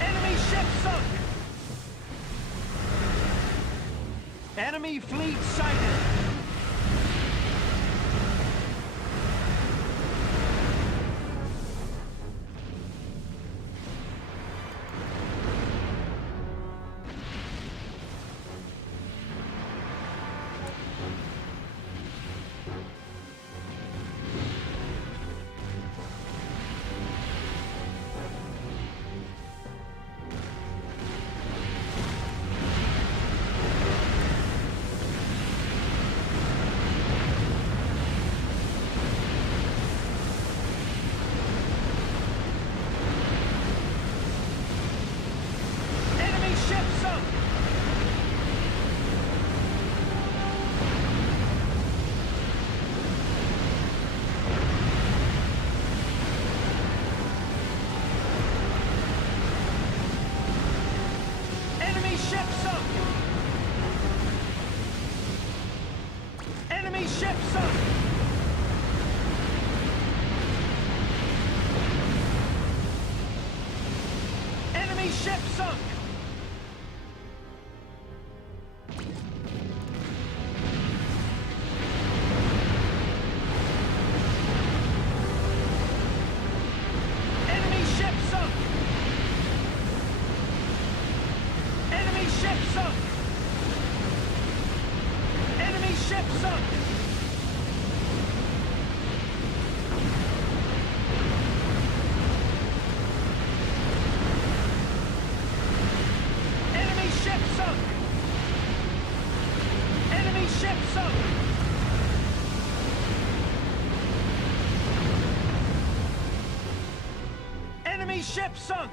Enemy ship sunk! Enemy fleet sighted! Ship sunk! Enemy ship sunk! Enemy ship sunk! Enemy ship sunk! Enemy ship sunk! ship sunk!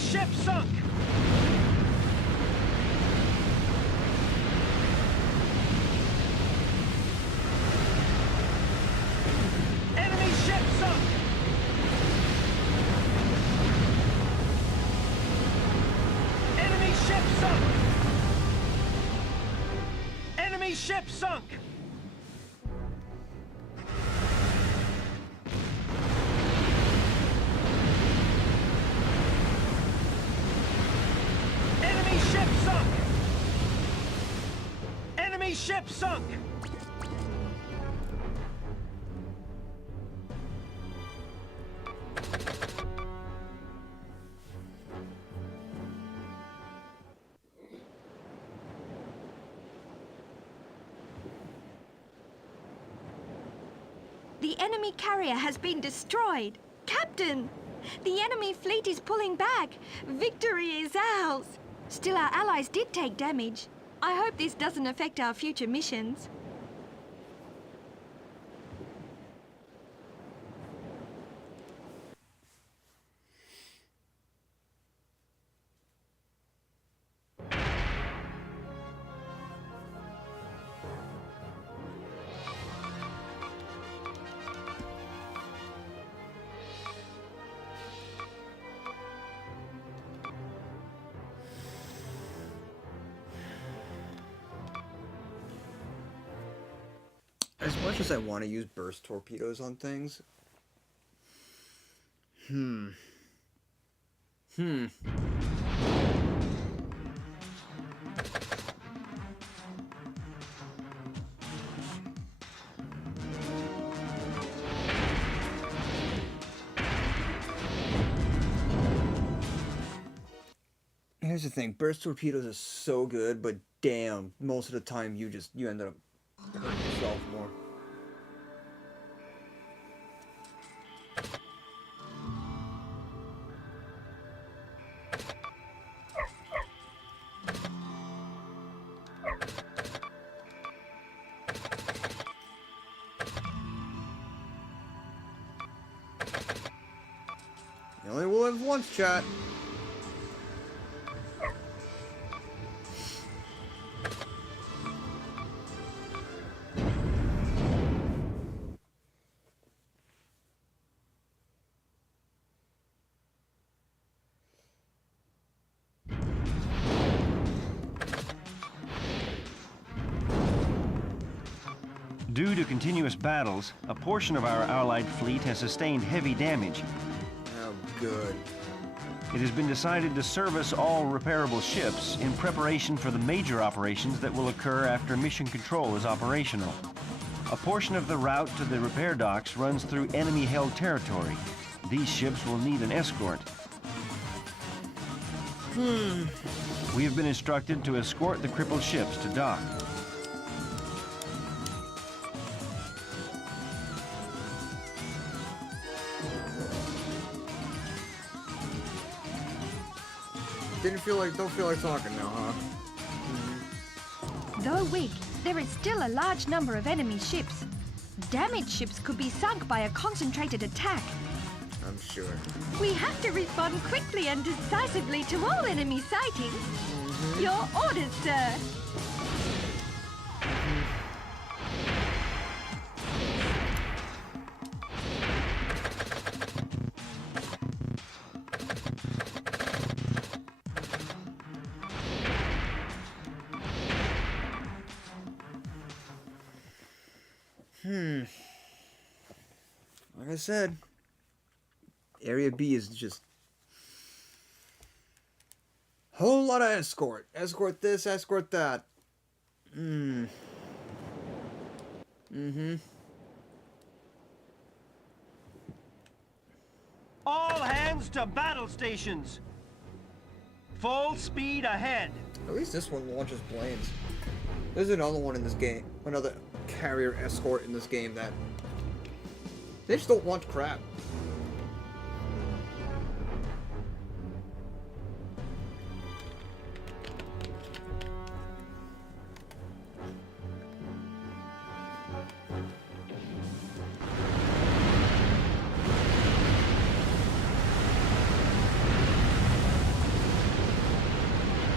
Ship sunk! Enemy ship sunk! Enemy ship sunk! Enemy ship sunk! Ship sunk! The enemy carrier has been destroyed. Captain! The enemy fleet is pulling back. Victory is ours. Still, our allies did take damage. I hope this doesn't affect our future missions. As much as I want to use burst torpedoes on things... Here's the thing, burst torpedoes are so good, but damn, most of the time you end up hurting yourself more. You only will live once, chat. Due to continuous battles, a portion of our Allied fleet has sustained heavy damage. Oh, good. It has been decided to service all repairable ships in preparation for the major operations that will occur after Mission Control is operational. A portion of the route to the repair docks runs through enemy-held territory. These ships will need an escort. We have been instructed to escort the crippled ships to dock. Don't feel like talking now, huh? Though weak, there is still a large number of enemy ships. Damaged ships could be sunk by a concentrated attack. I'm sure. We have to respond quickly and decisively to all enemy sightings. Your orders, sir. Like I said, Area B is just... Whole lot of escort. Escort this, escort that. All hands to battle stations. Full speed ahead. At least this one launches planes. There's another one in this game. Another carrier escort in this game that... they just don't launch crap.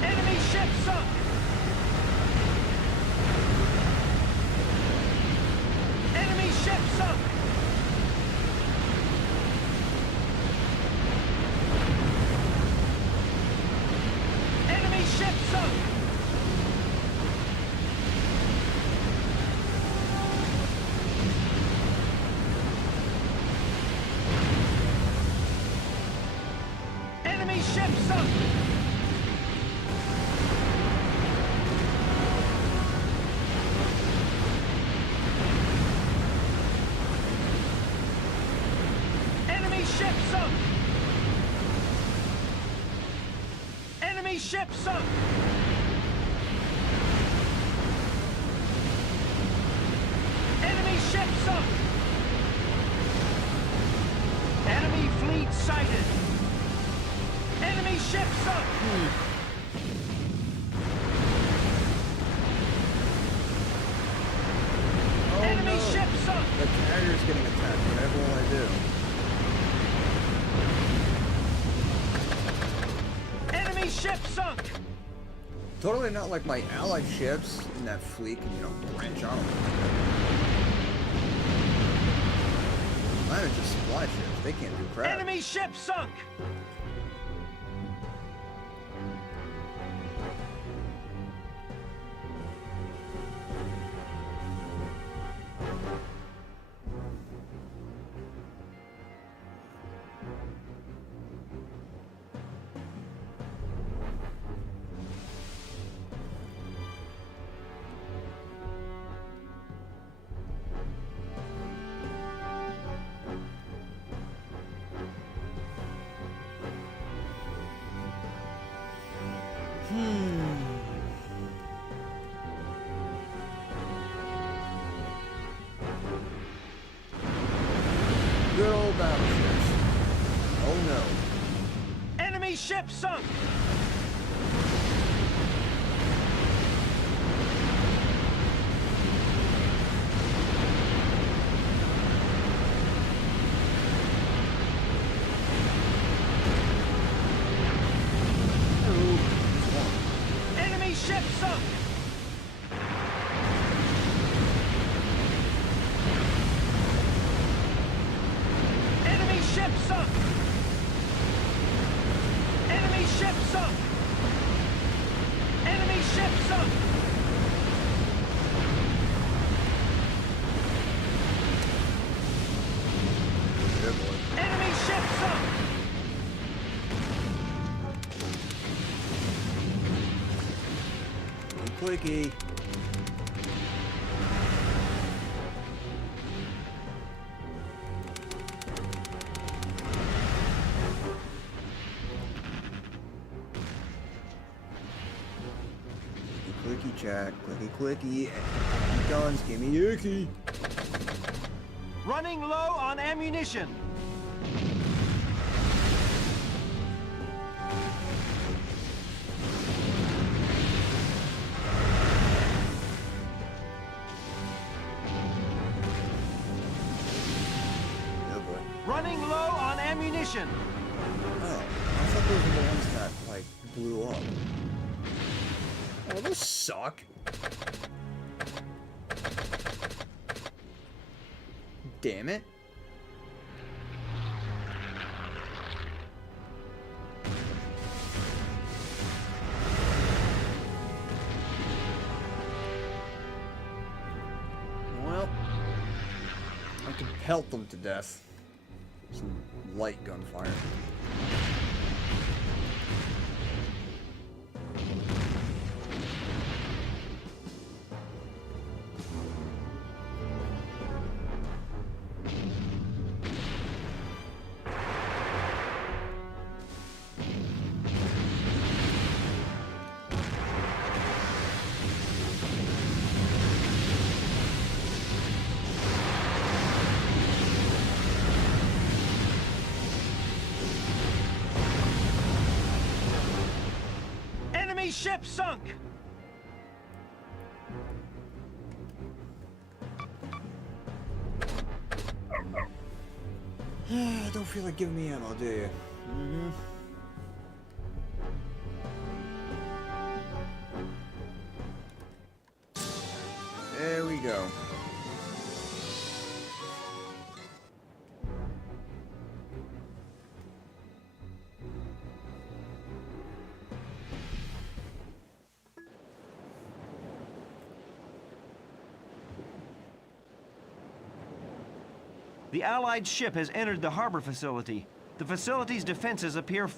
Enemy ship sunk. Enemy ship sunk. Enemy ship sunk. Enemy ship sunk. Enemy ship sunk. Enemy ship sunk. Enemy ship sunk. Enemy fleet sighted. Enemy ship sunk. Oh, Enemy no. ship sunk. The carrier's getting attacked. Whatever will I do? Enemy ship sunk. Totally not like my allied ships in that fleet can, you know, branch out. Mine are just supply ships. They can't do crap. Enemy ship sunk. Good old battleships. Oh no. Enemy ship sunk. Enemy ship sunk. Enemy ship sunk. Enemy ship sunk. Enemy ship sunk. Good boy. Enemy ship sunk. Clicky. Clicky check, clicky clicky, and guns, give me icky. Running low on ammunition. Oh boy. Running low on ammunition. Oh, I thought those were the ones that, like, blew up. Oh, those suck. Damn it. Well, I can pelt them to death. Some light gunfire. Enemy ship sunk! Don't feel like giving me ammo, do you? Mm-hmm. There we go. The Allied ship has entered the harbor facility. The facility's defenses appear...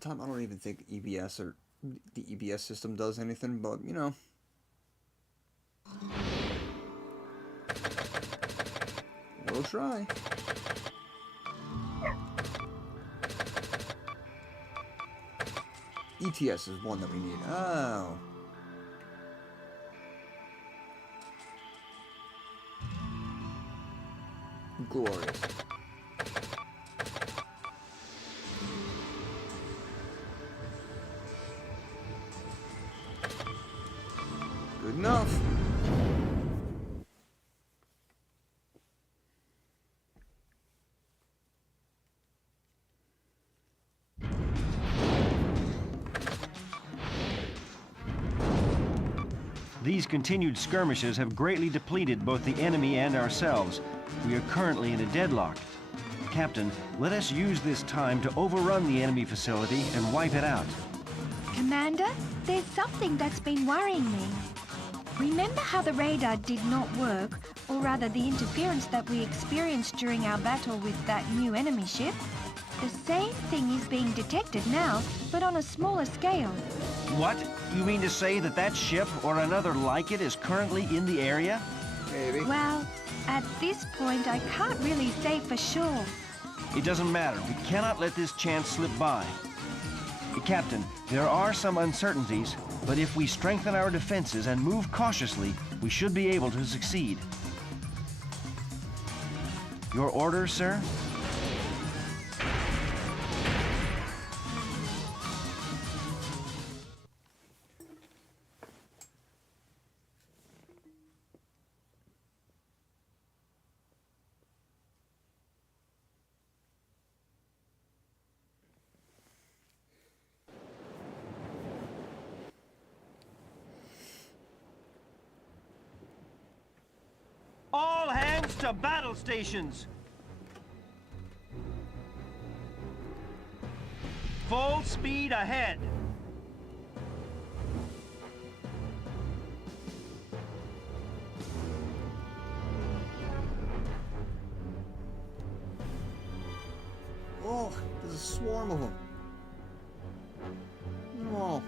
Time I don't even think EBS or the EBS system does anything, but you know, we'll try. ETS is one that we need. Oh. Glorious. Good enough. These continued skirmishes have greatly depleted both the enemy and ourselves. We are currently in a deadlock. Captain, let us use this time to overrun the enemy facility and wipe it out. Commander, there's something that's been worrying me. Remember how the radar did not work, or rather the interference that we experienced during our battle with that new enemy ship? The same thing is being detected now, but on a smaller scale. What? You mean to say that that ship or another like it is currently in the area? Maybe. Well, at this point, I can't really say for sure. It doesn't matter. We cannot let this chance slip by. Captain, there are some uncertainties, but if we strengthen our defenses and move cautiously, we should be able to succeed. Your orders, sir? All hands to battle stations! Full speed ahead! Oh, there's a swarm of them. Oh.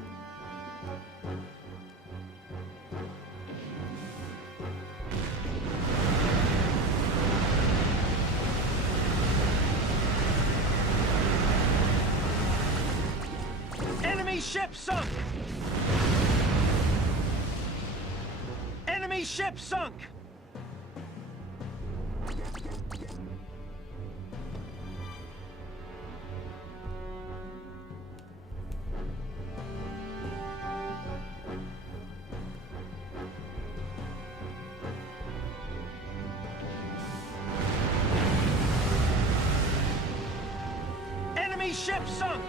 Enemy ship sunk! Enemy ship sunk! Enemy ship sunk!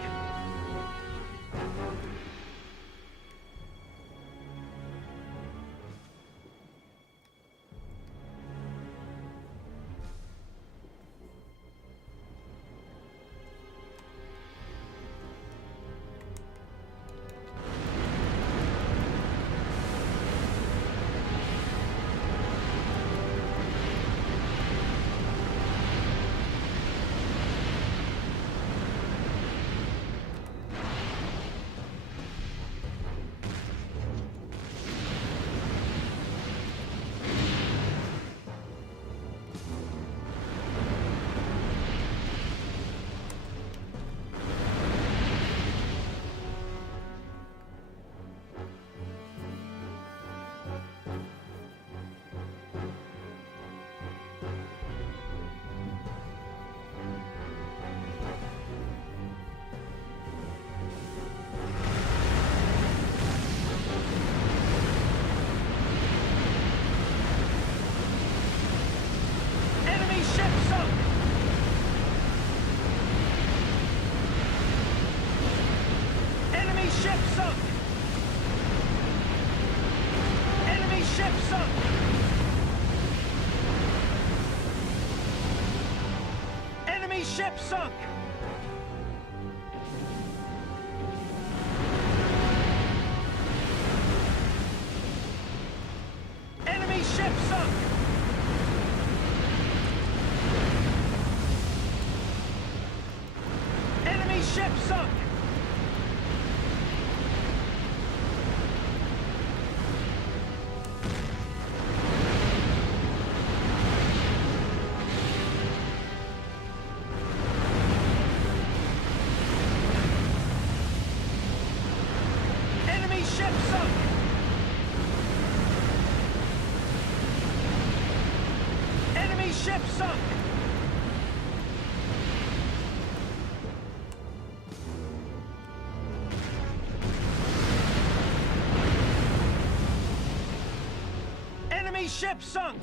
Ship sunk! Enemy ship sunk! Enemy ship sunk! Ship sunk! Enemy ship sunk!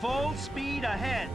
Full speed ahead!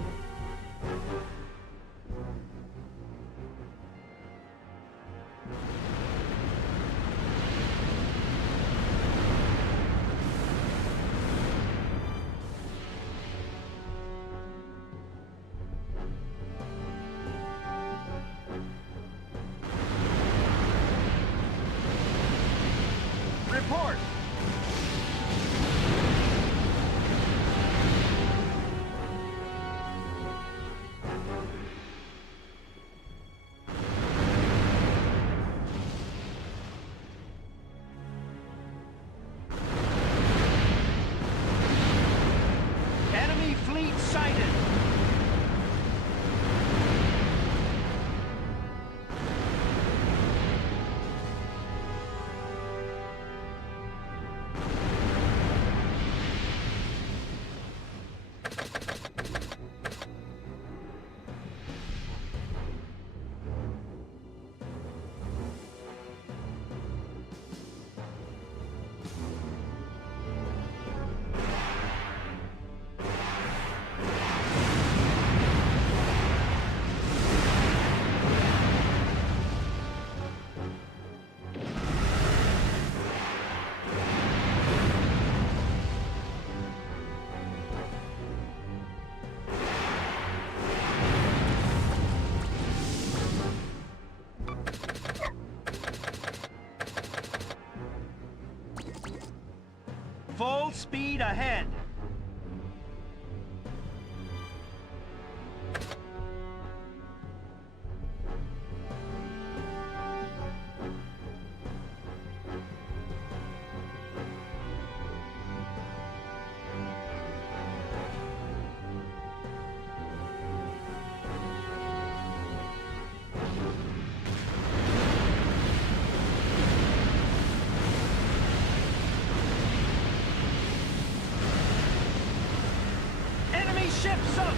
Full speed ahead. Enemy ship sunk!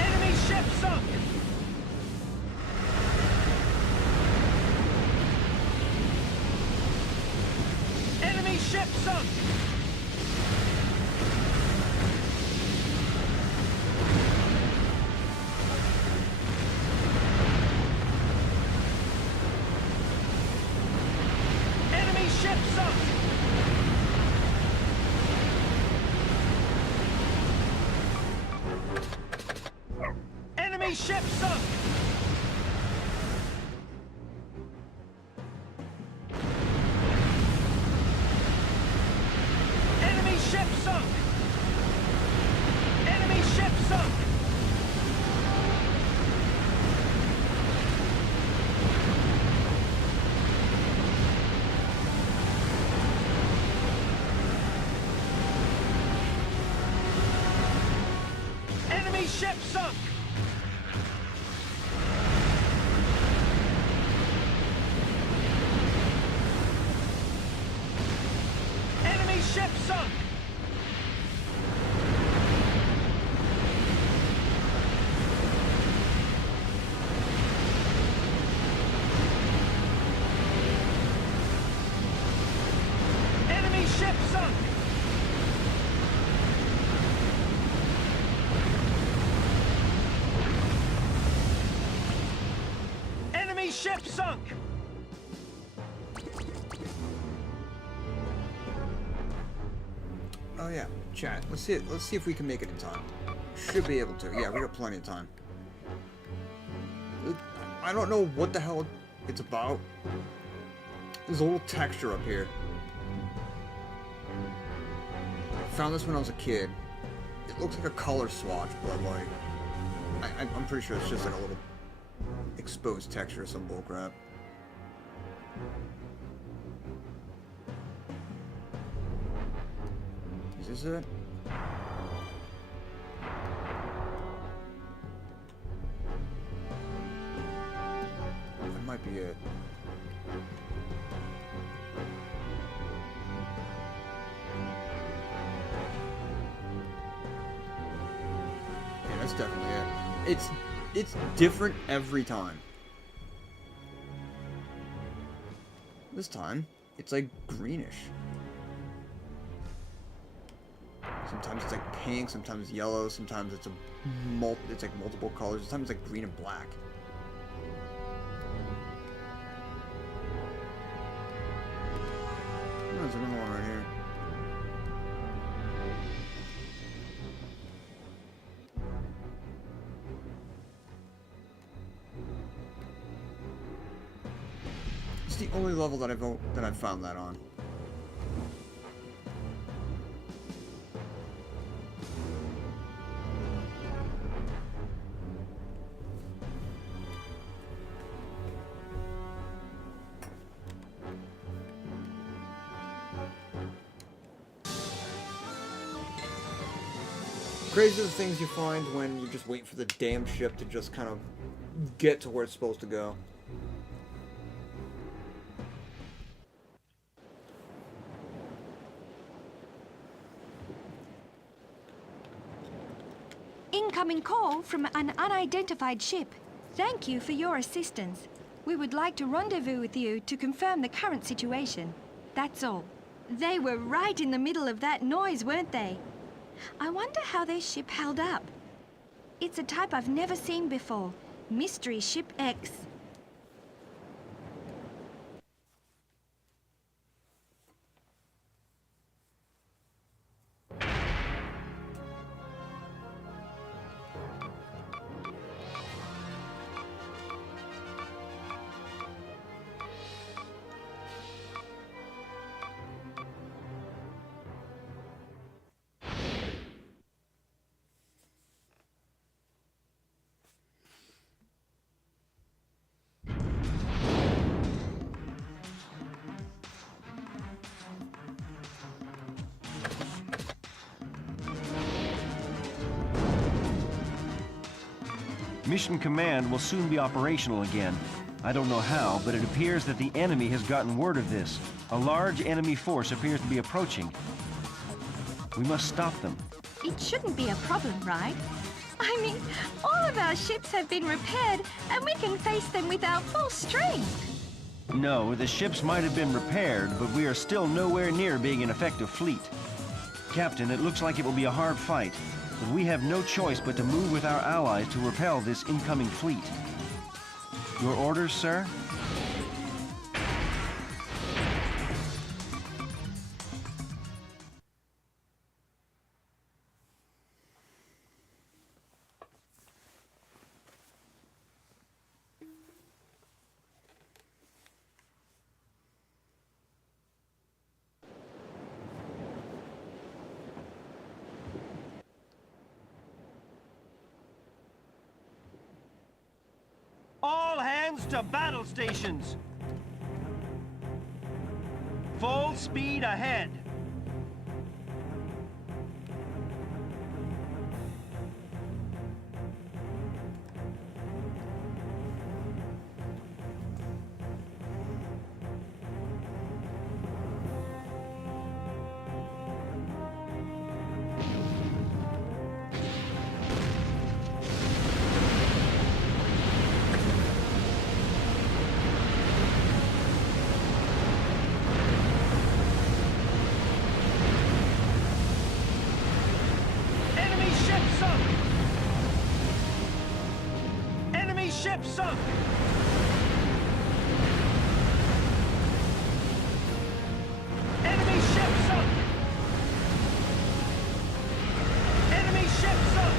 Enemy ship sunk! Enemy ship sunk! Enemy ship sunk! Enemy ship sunk! Enemy ship sunk! Enemy ship sunk! Enemy ship sunk! Enemy ship sunk! Enemy ship sunk! Enemy ship sunk! Oh yeah, chat. Let's see if we can make it in time. Should be able to. Yeah, we got plenty of time. I don't know what the hell it's about. There's a little texture up here. I found this when I was a kid. It looks like a color swatch, but like I'm pretty sure it's just like a little exposed texture or some bullcrap. Is this it? That might be it. Yeah, that's definitely it. It's different every time. This time, it's like greenish. Sometimes it's like pink, sometimes yellow, sometimes it's it's like multiple colors, sometimes it's like green and black. Oh, there's another one right here. It's the only level that I've found that on. Crazy the things you find when you just wait for the damn ship to just kind of get to where it's supposed to go. Incoming call from an unidentified ship. Thank you for your assistance. We would like to rendezvous with you to confirm the current situation. That's all. They were right in the middle of that noise, weren't they? I wonder how their ship held up. It's a type I've never seen before. Mystery Ship X. Mission Command will soon be operational again. I don't know how, but it appears that the enemy has gotten word of this. A large enemy force appears to be approaching. We must stop them. It shouldn't be a problem, right? I mean, all of our ships have been repaired, and we can face them with our full strength. No, the ships might have been repaired, but we are still nowhere near being an effective fleet. Captain, it looks like it will be a hard fight, but we have no choice but to move with our allies to repel this incoming fleet. Your orders, sir? All hands to battle stations! Full speed ahead! Ship sunk! Enemy ship sunk! Enemy ship sunk!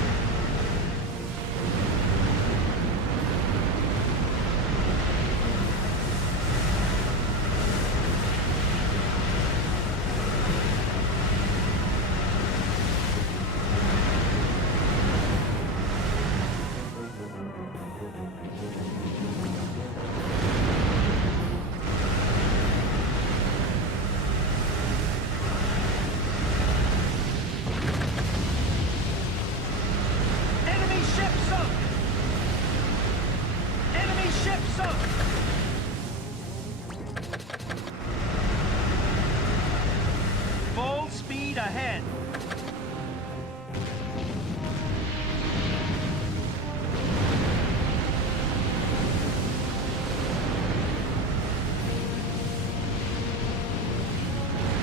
Full speed ahead.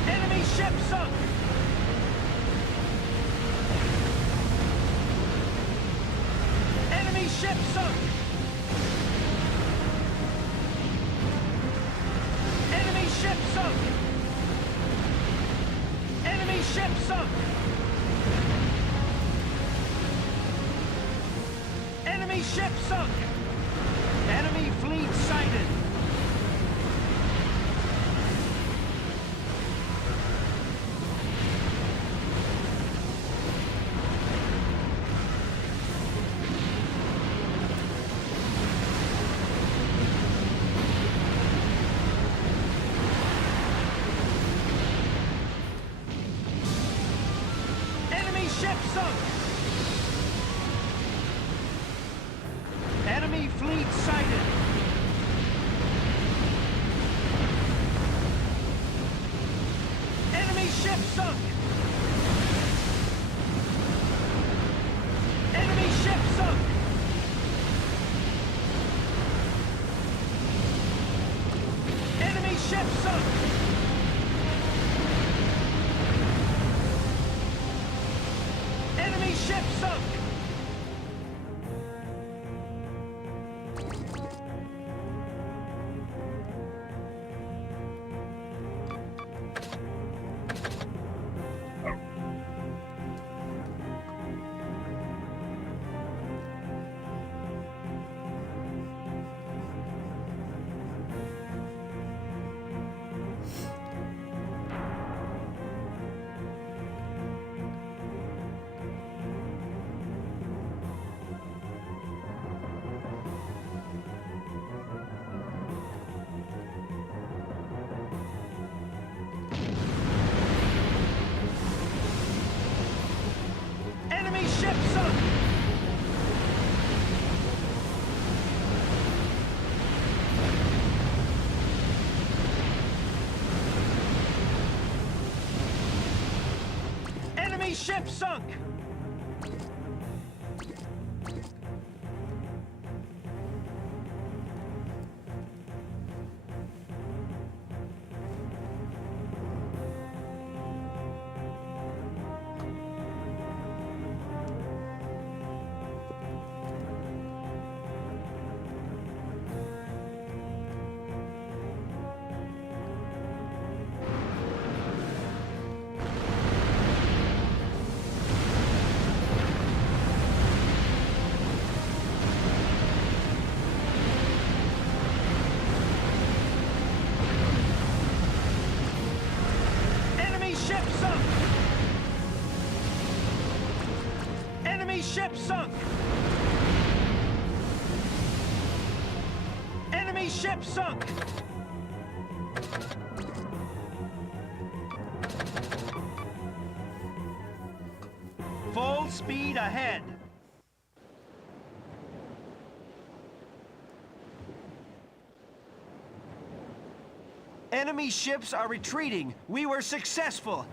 Enemy ship sunk. Enemy ship sunk. Enemy ship sunk! Enemy ship sunk! Enemy ship sunk! Enemy fleet sighted! Ship sunk! Enemy fleet sighted! Enemy ship sunk! Enemy ship sunk! Enemy ship sunk! Enemy ship sunk! ship sunk! Ship sunk! Enemy ship sunk! Full speed ahead! Enemy ships are retreating. We were successful.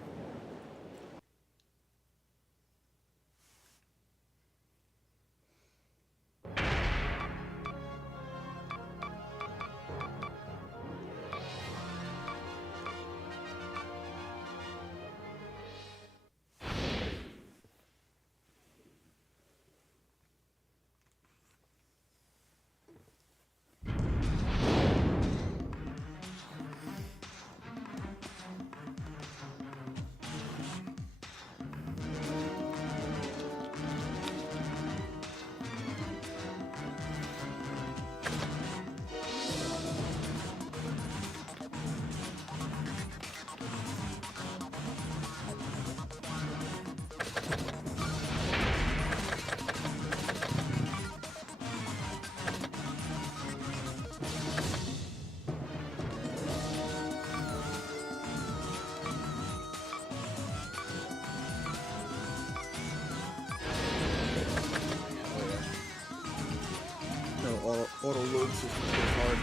Auto load system is hard.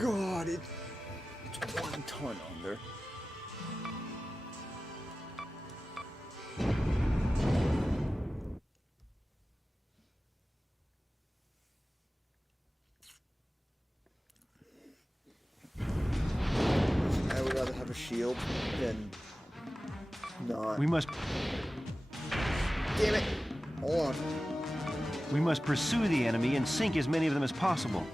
God, it's 1 ton under. I would rather have a shield than not. We must Damn it! Hold on. We must pursue the enemy and sink as many of them as possible.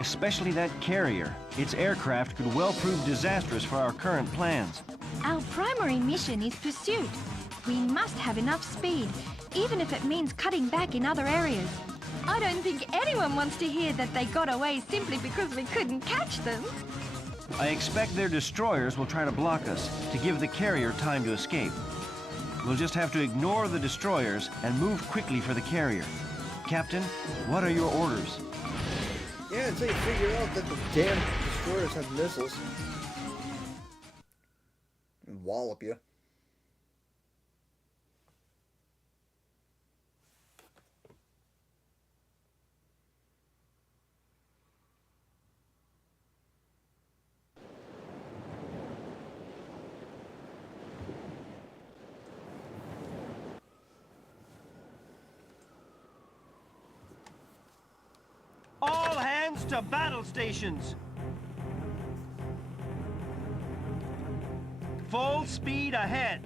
Especially that carrier. Its aircraft could well prove disastrous for our current plans. Our primary mission is pursuit. We must have enough speed, even if it means cutting back in other areas. I don't think anyone wants to hear that they got away simply because we couldn't catch them. I expect their destroyers will try to block us to give the carrier time to escape. We'll just have to ignore the destroyers and move quickly for the carrier. Captain, what are your orders? Yeah, until you figure out that the damn destroyers have missiles. And wallop you. to battle stations! Full speed ahead!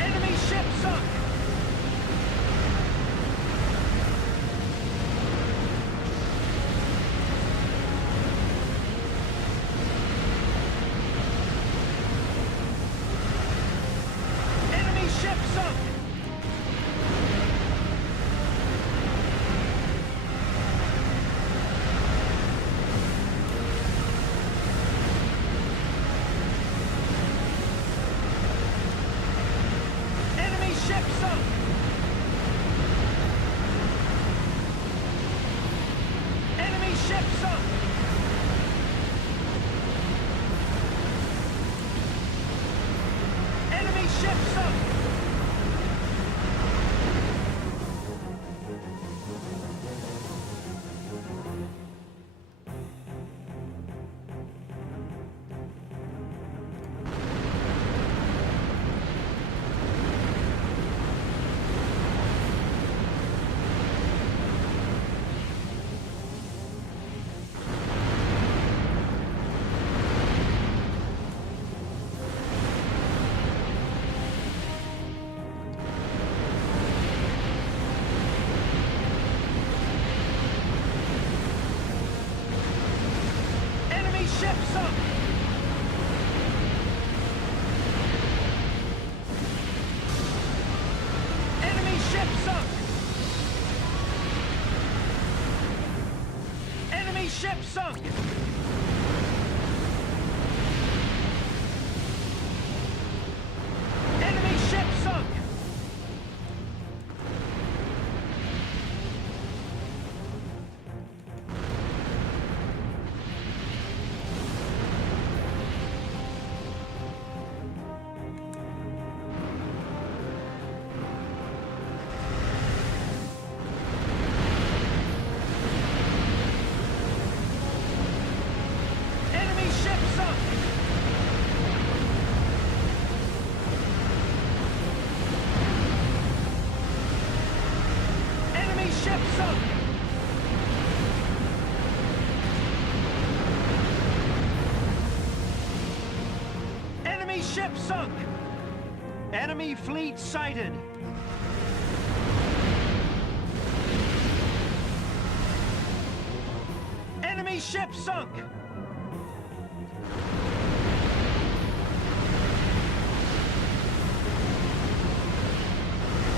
Enemy ship sunk! Enemy ship sunk! Enemy ship sunk! Enemy ship sunk! Enemy ship sunk! Enemy ship sunk! Enemy ship sunk! Enemy ship sunk! Enemy ship sunk! Enemy ship sunk! Enemy ship sunk! Enemy ship sunk! Enemy fleet sighted! Enemy ship sunk!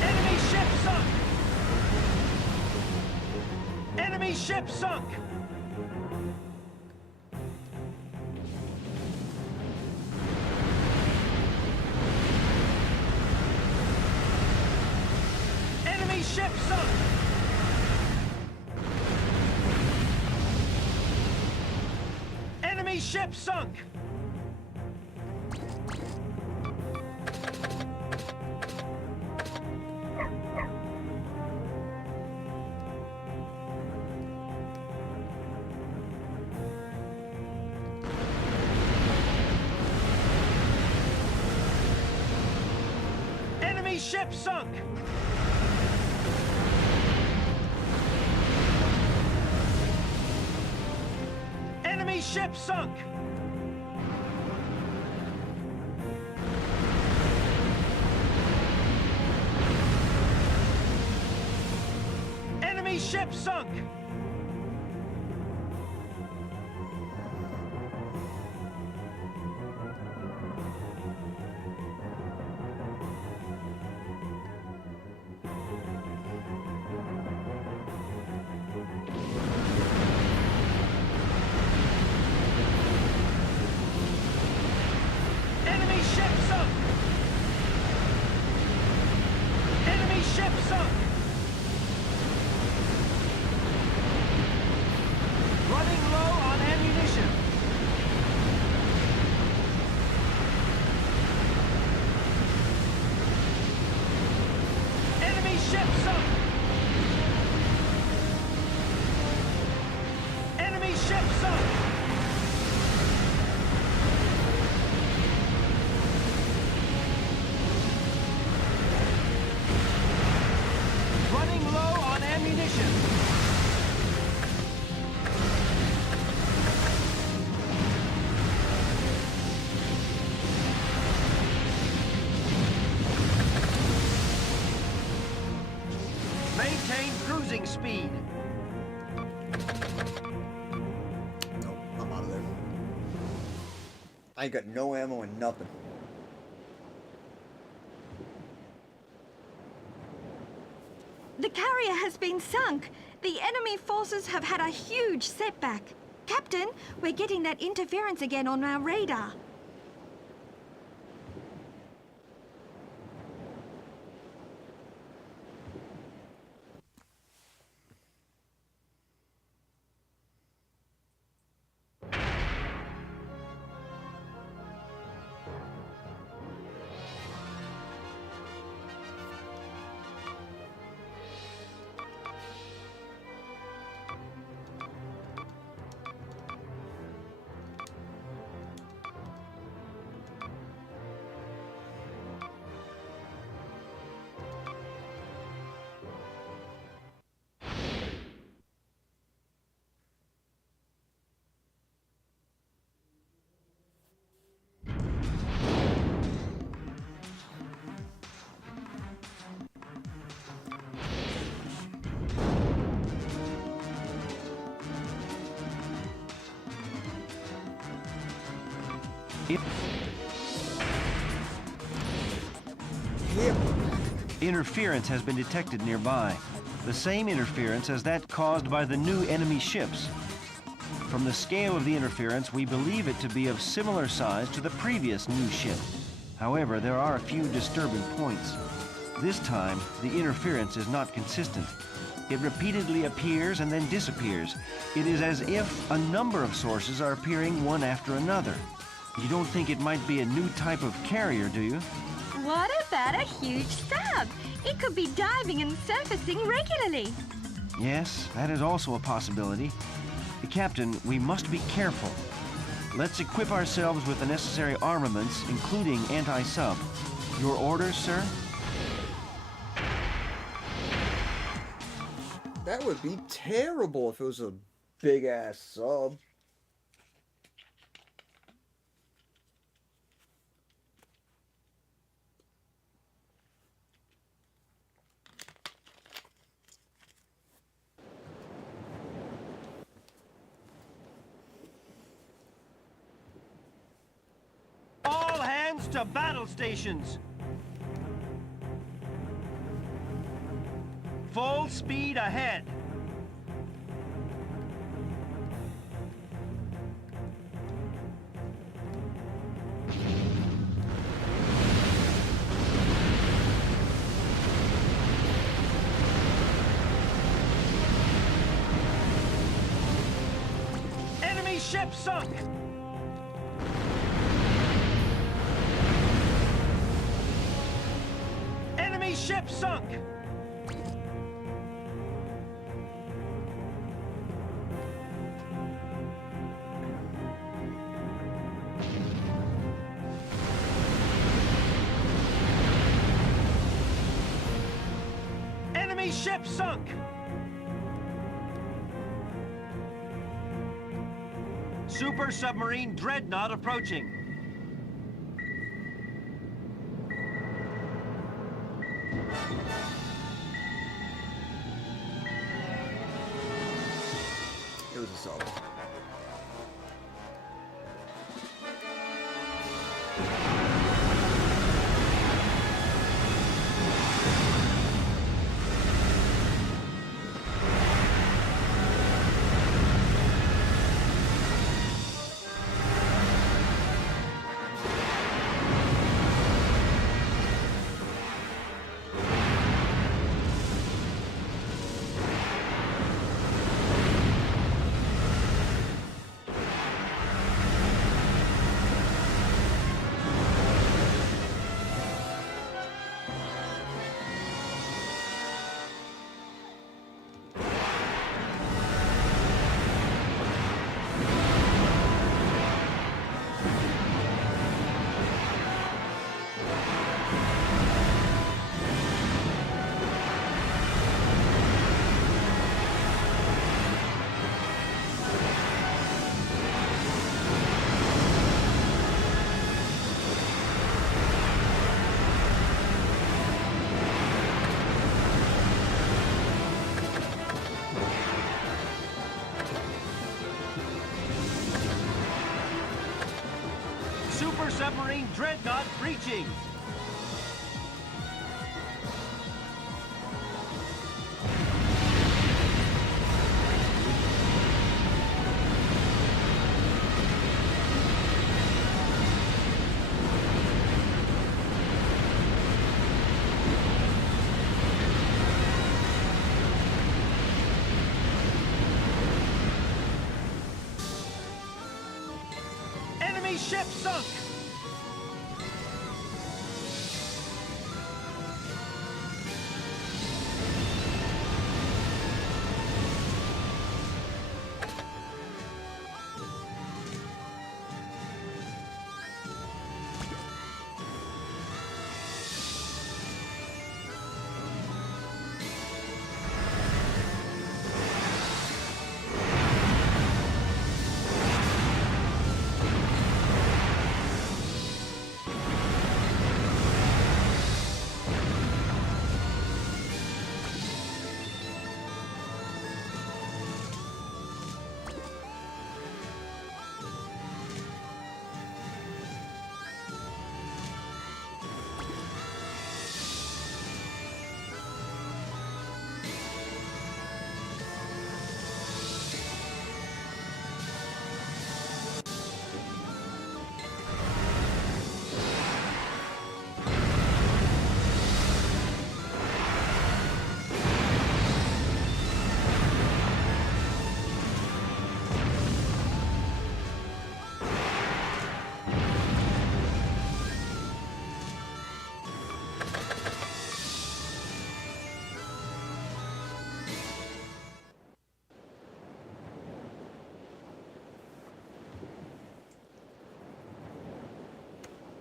Enemy ship sunk! Enemy ship sunk! Enemy ship sunk! Enemy ship sunk! Enemy ship sunk! Enemy ship sunk! Enemy ship sunk! Enemy ship sunk! Enemy ship sunk! ship sunk! Running low on ammunition. Maintain cruising speed. Nope, I'm out of there. I ain't got no ammo and nothing. The carrier has been sunk. The enemy forces have had a huge setback. Captain, we're getting that interference again on our radar. Yep. Interference has been detected nearby. The same interference as that caused by the new enemy ships. From the scale of the interference, we believe it to be of similar size to the previous new ship. However, there are a few disturbing points. This time, the interference is not consistent. It repeatedly appears and then disappears. It is as if a number of sources are appearing one after another. You don't think it might be a new type of carrier, do you? What about a huge sub? It could be diving and surfacing regularly. Yes, that is also a possibility. Captain, we must be careful. Let's equip ourselves with the necessary armaments, including anti-sub. Your orders, sir? That would be terrible if it was a big-ass sub. All hands to battle stations! Full speed ahead! Enemy ship sunk! Enemy ship sunk! Enemy ship sunk! Super submarine dreadnought approaching. It was a sub. War submarine dreadnought breaching. Enemy ship sunk!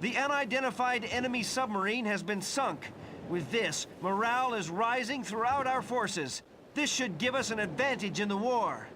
The unidentified enemy submarine has been sunk. With this, morale is rising throughout our forces. This should give us an advantage in the war.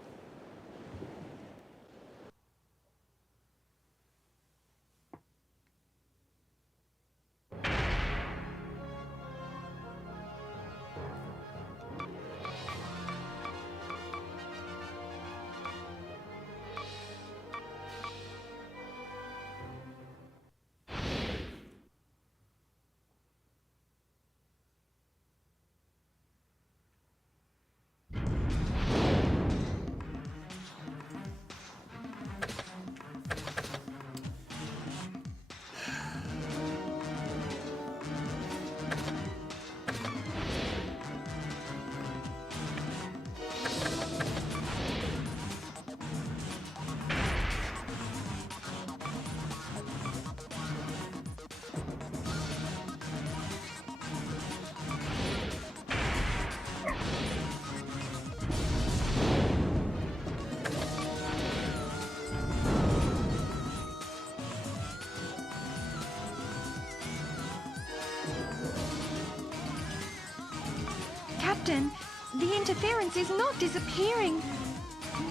Captain, the interference is not disappearing.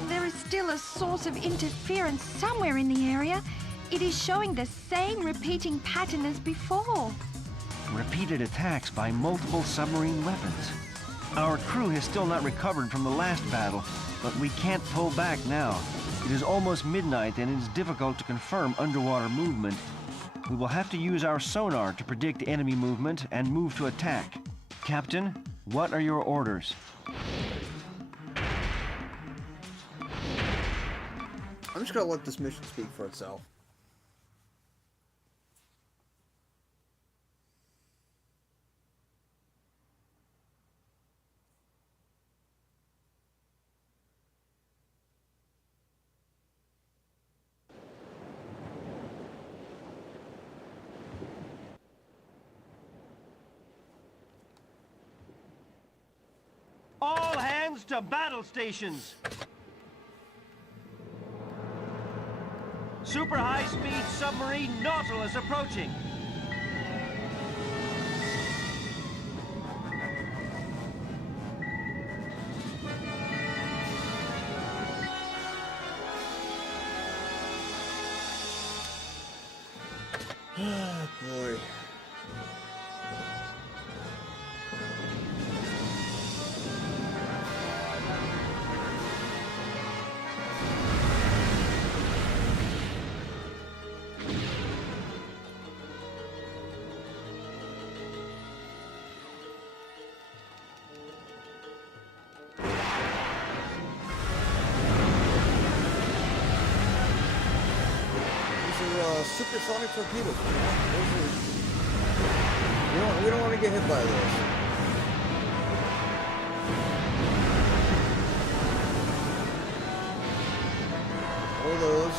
There is still a source of interference somewhere in the area. It is showing the same repeating pattern as before. Repeated attacks by multiple submarine weapons. Our crew has still not recovered from the last battle, but we can't pull back now. It is almost midnight and it is difficult to confirm underwater movement. We will have to use our sonar to predict enemy movement and move to attack. Captain, what are your orders? I'm just gonna let this mission speak for itself. All hands to battle stations! Super high-speed submarine Nautilus approaching! Oh boy. supersonic torpedoes, man. We don't want to get hit by those. Or those.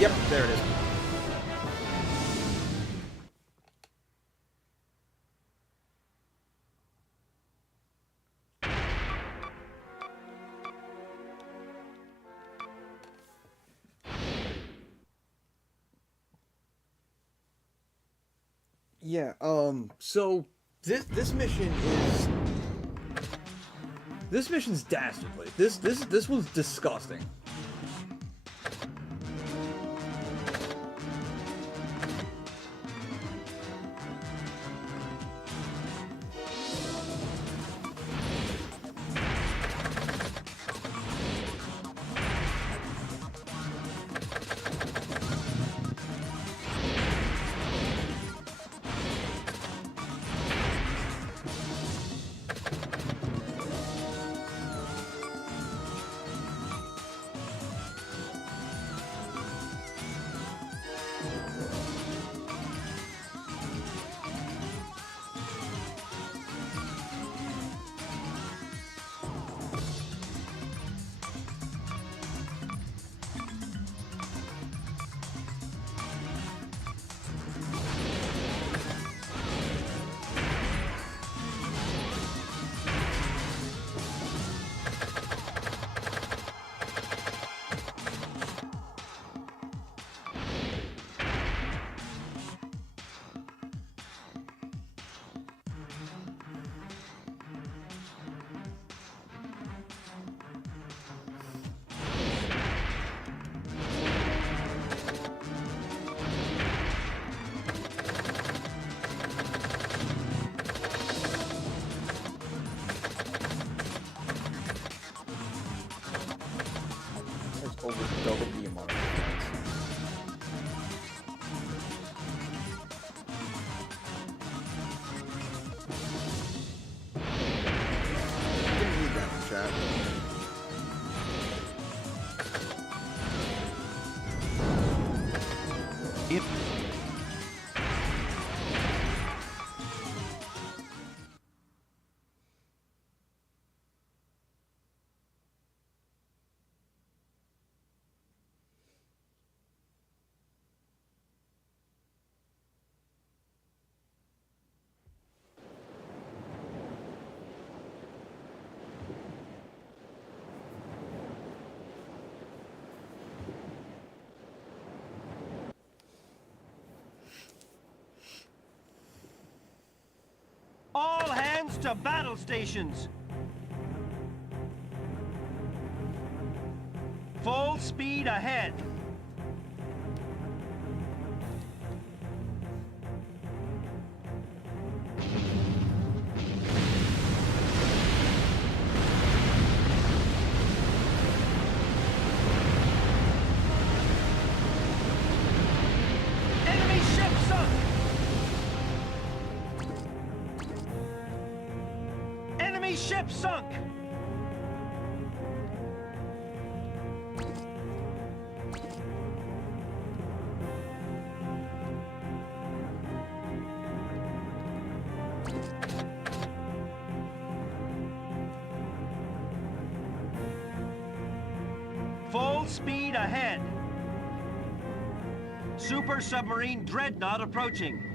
Yep, there it is. Yeah, so this mission is mission's dastardly. This one's disgusting. Over double the amount of points. Didn't need that in chat. If all hands to battle stations. Full speed ahead. Enemy ship sunk. Enemy ship sunk. Full speed ahead. Super submarine dreadnought approaching.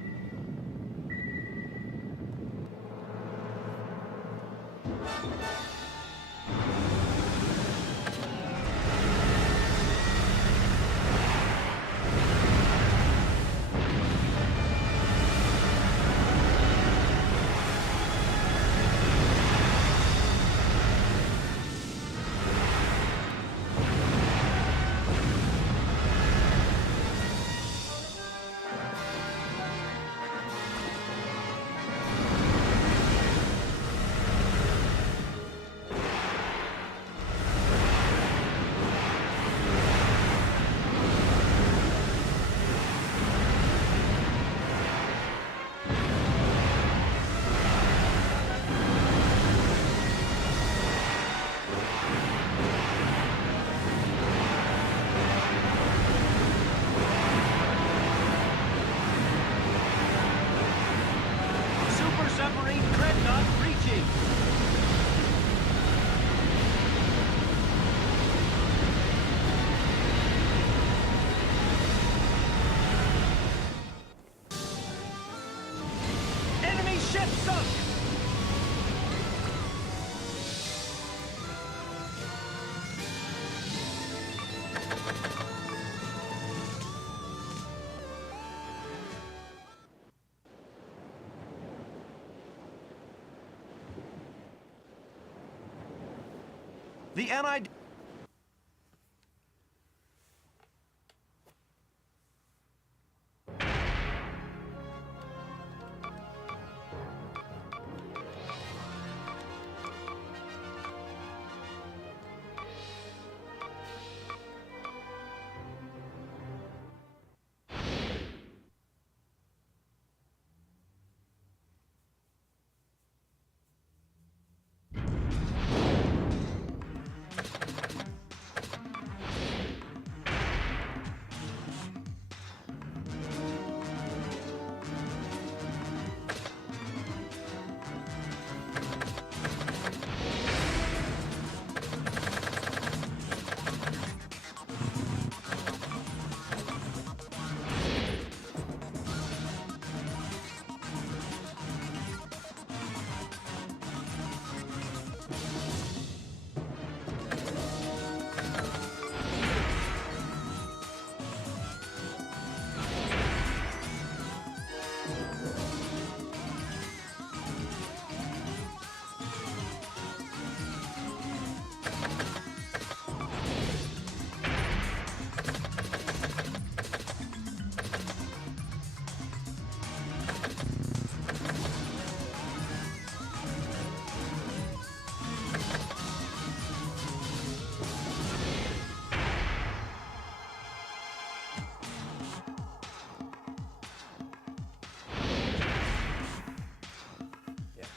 The NID...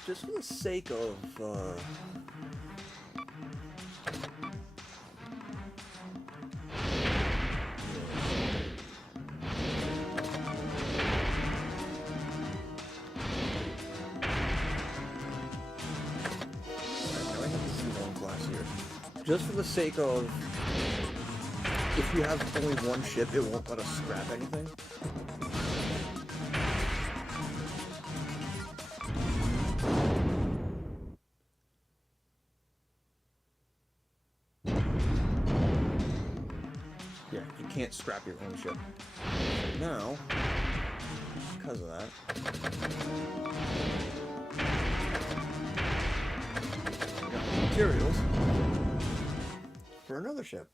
Just for the sake of, just for the sake of, if you have only one ship, it won't let us scrap anything. Yeah, you can't scrap your own ship. Now, because of that, we got materials for another ship.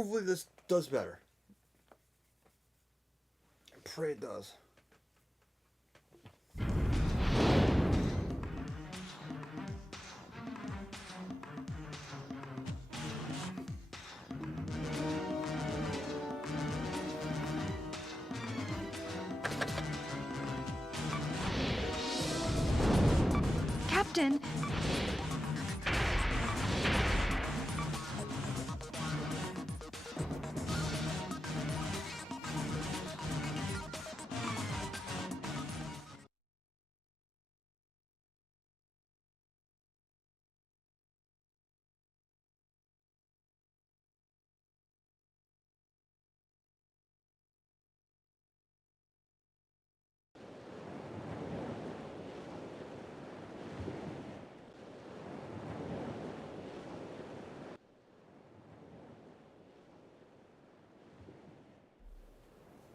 hopefully this does better. I pray it does. Captain,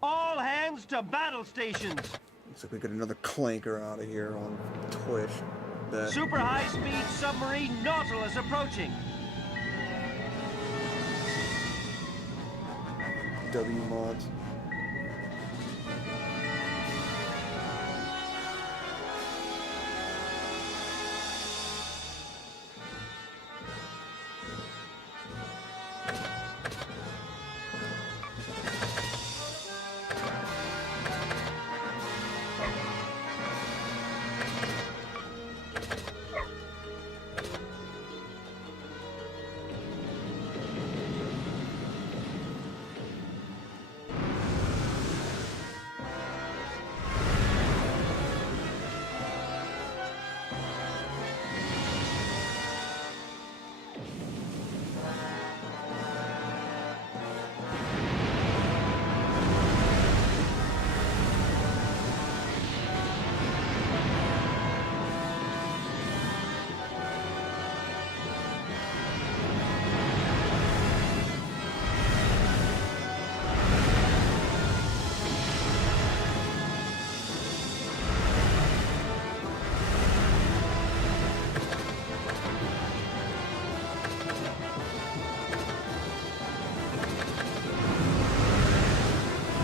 All hands to battle stations. Looks like we got another clanker out of here on Twitch. Bet. Super high-speed submarine Nautilus approaching. W mods.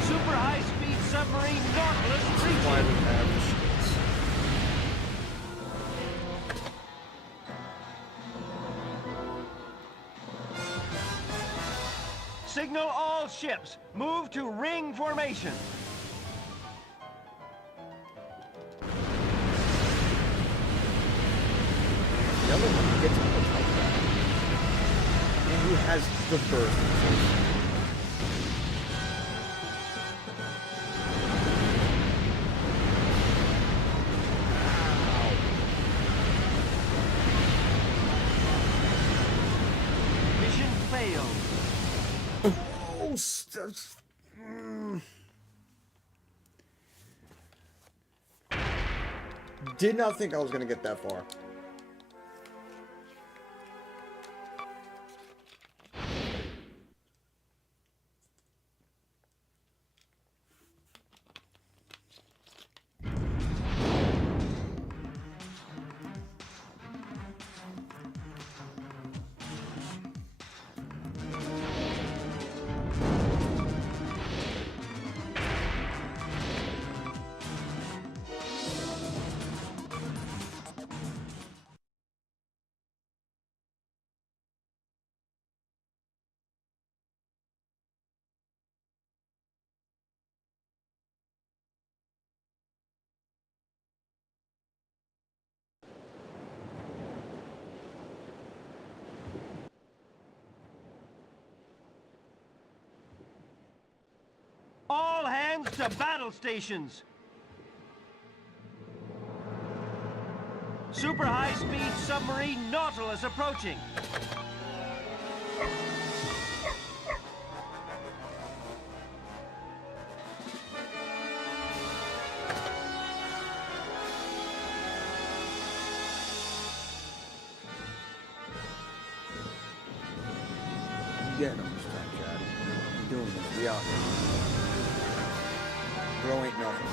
Super high-speed submarine Nautilus Why reaching. we have the shields. Signal all ships. Move to ring formation. The other one gets much like that. And he has the burst. Mission failed. Oh, Did not think I was gonna get that far. All hands to battle stations. Super high-speed submarine Nautilus approaching. Getting him this time, Chad. You're doing this. We out here. Bro ain't nothing.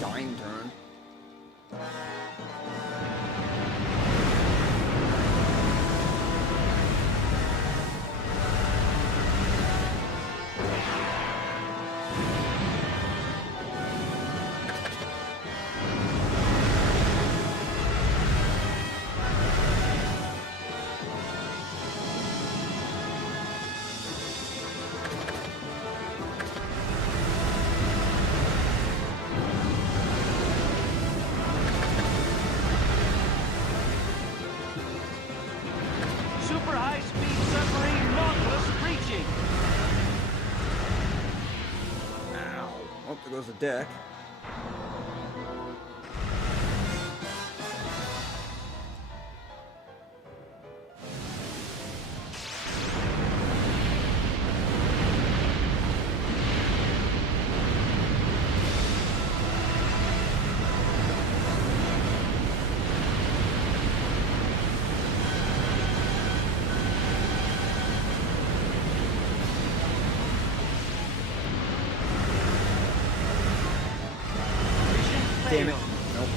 dying turn. Super high-speed submarine Nautilus breaching. Ow. Oh, there goes the deck. Damn it. Nope.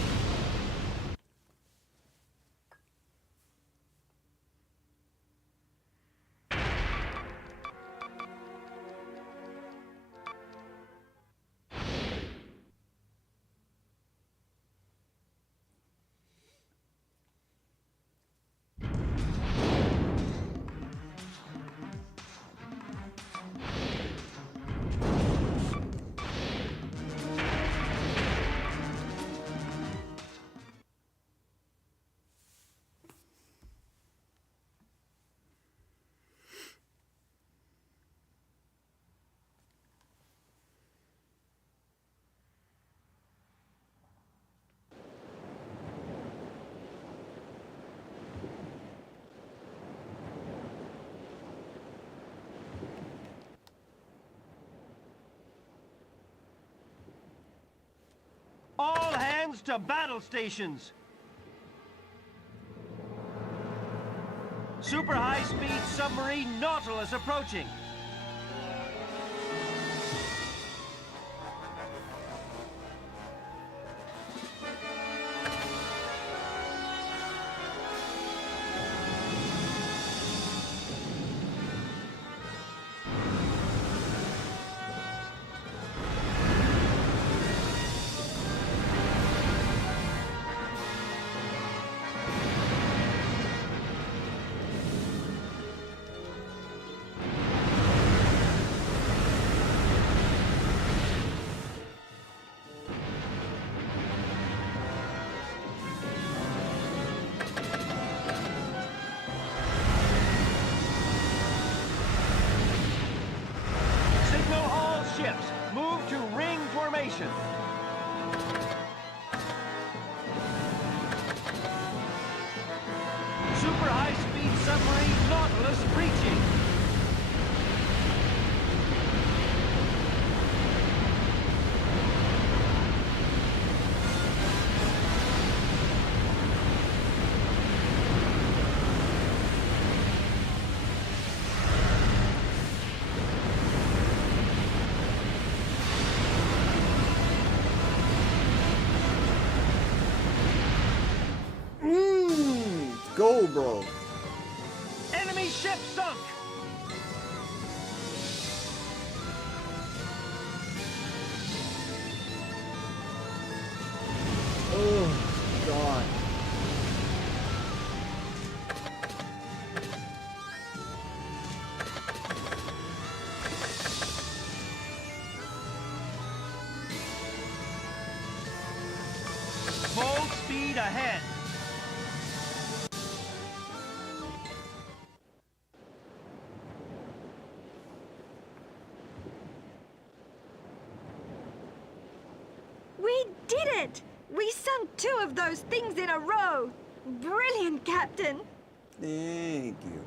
All hands to battle stations. Super high-speed submarine Nautilus approaching. Signal all ships. Move to ring formation. Super high-speed submarine Nautilus breaching. Go, bro. Enemy ship sunk. Oh, God. Full speed ahead. We did it! We sunk 2 of those things in a row! Brilliant, Captain! Thank you.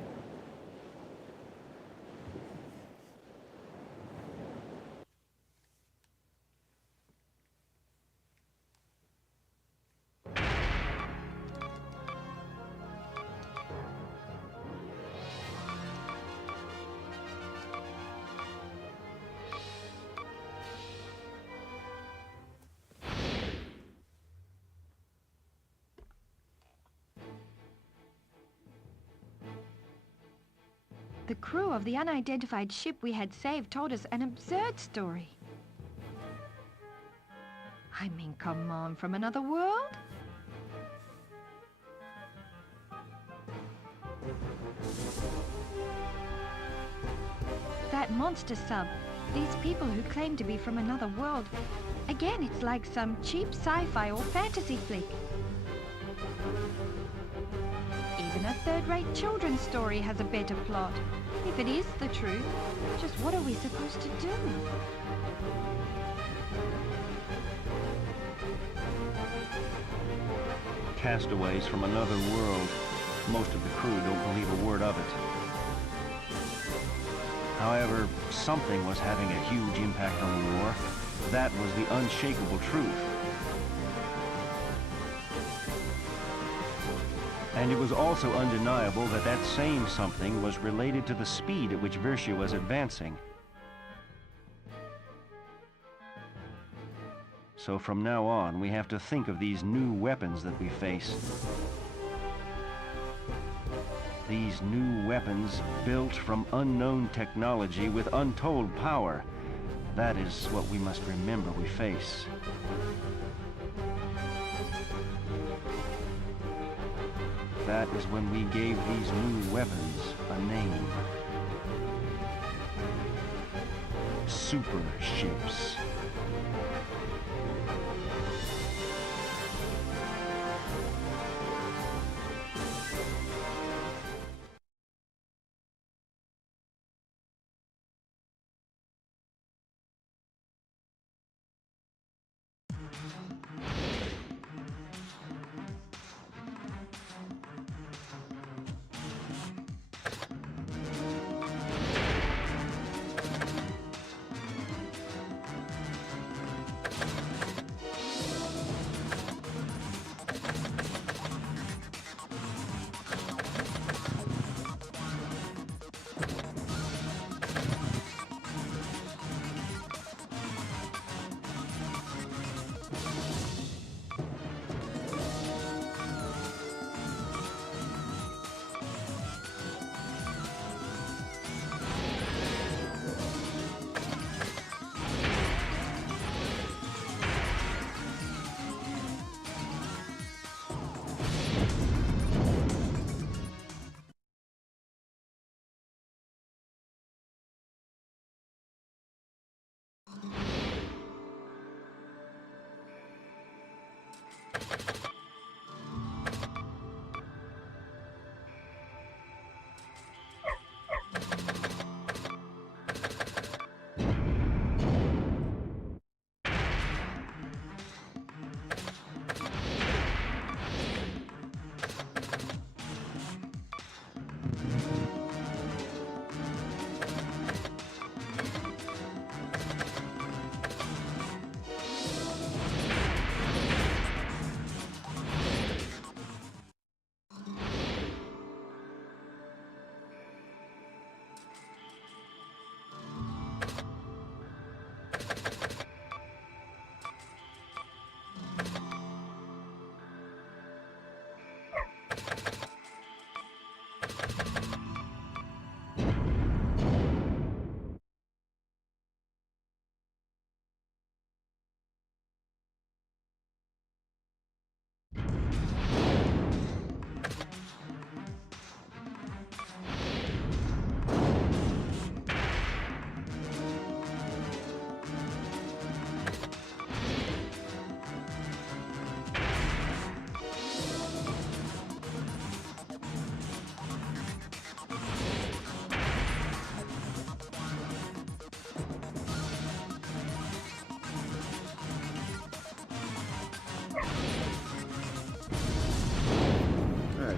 The crew of the unidentified ship we had saved told us an absurd story. I mean, come on, from another world? That monster sub, these people who claim to be from another world, again, it's like some cheap sci-fi or fantasy flick. Even a third-rate children's story has a better plot. If it is the truth, just what are we supposed to do? Castaways from another world. Most of the crew don't believe a word of it. However, something was having a huge impact on the war. That was the unshakable truth. And it was also undeniable that that same something was related to the speed at which Virtia was advancing. So from now on, we have to think of these new weapons that we face. These new weapons built from unknown technology with untold power. That is what we must remember we face. That is when we gave these new weapons a name. Super ships.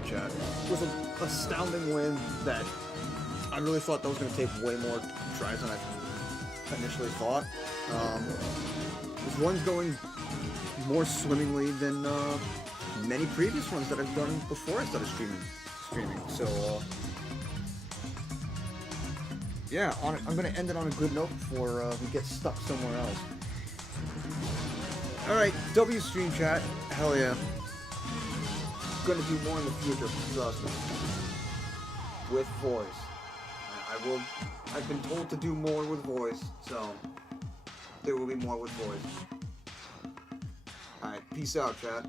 Chat. With an astounding win that I really thought that was going to take way more tries than I initially thought. This one's going more swimmingly than many previous ones that I've done before I started streaming. So, yeah, I'm going to end it on a good note before we get stuck somewhere else. Alright, W stream chat. Hell yeah. Gonna do more in the future, trust me. With voice. I've been told to do more with voice, so there will be more with voice. Alright, peace out, chat.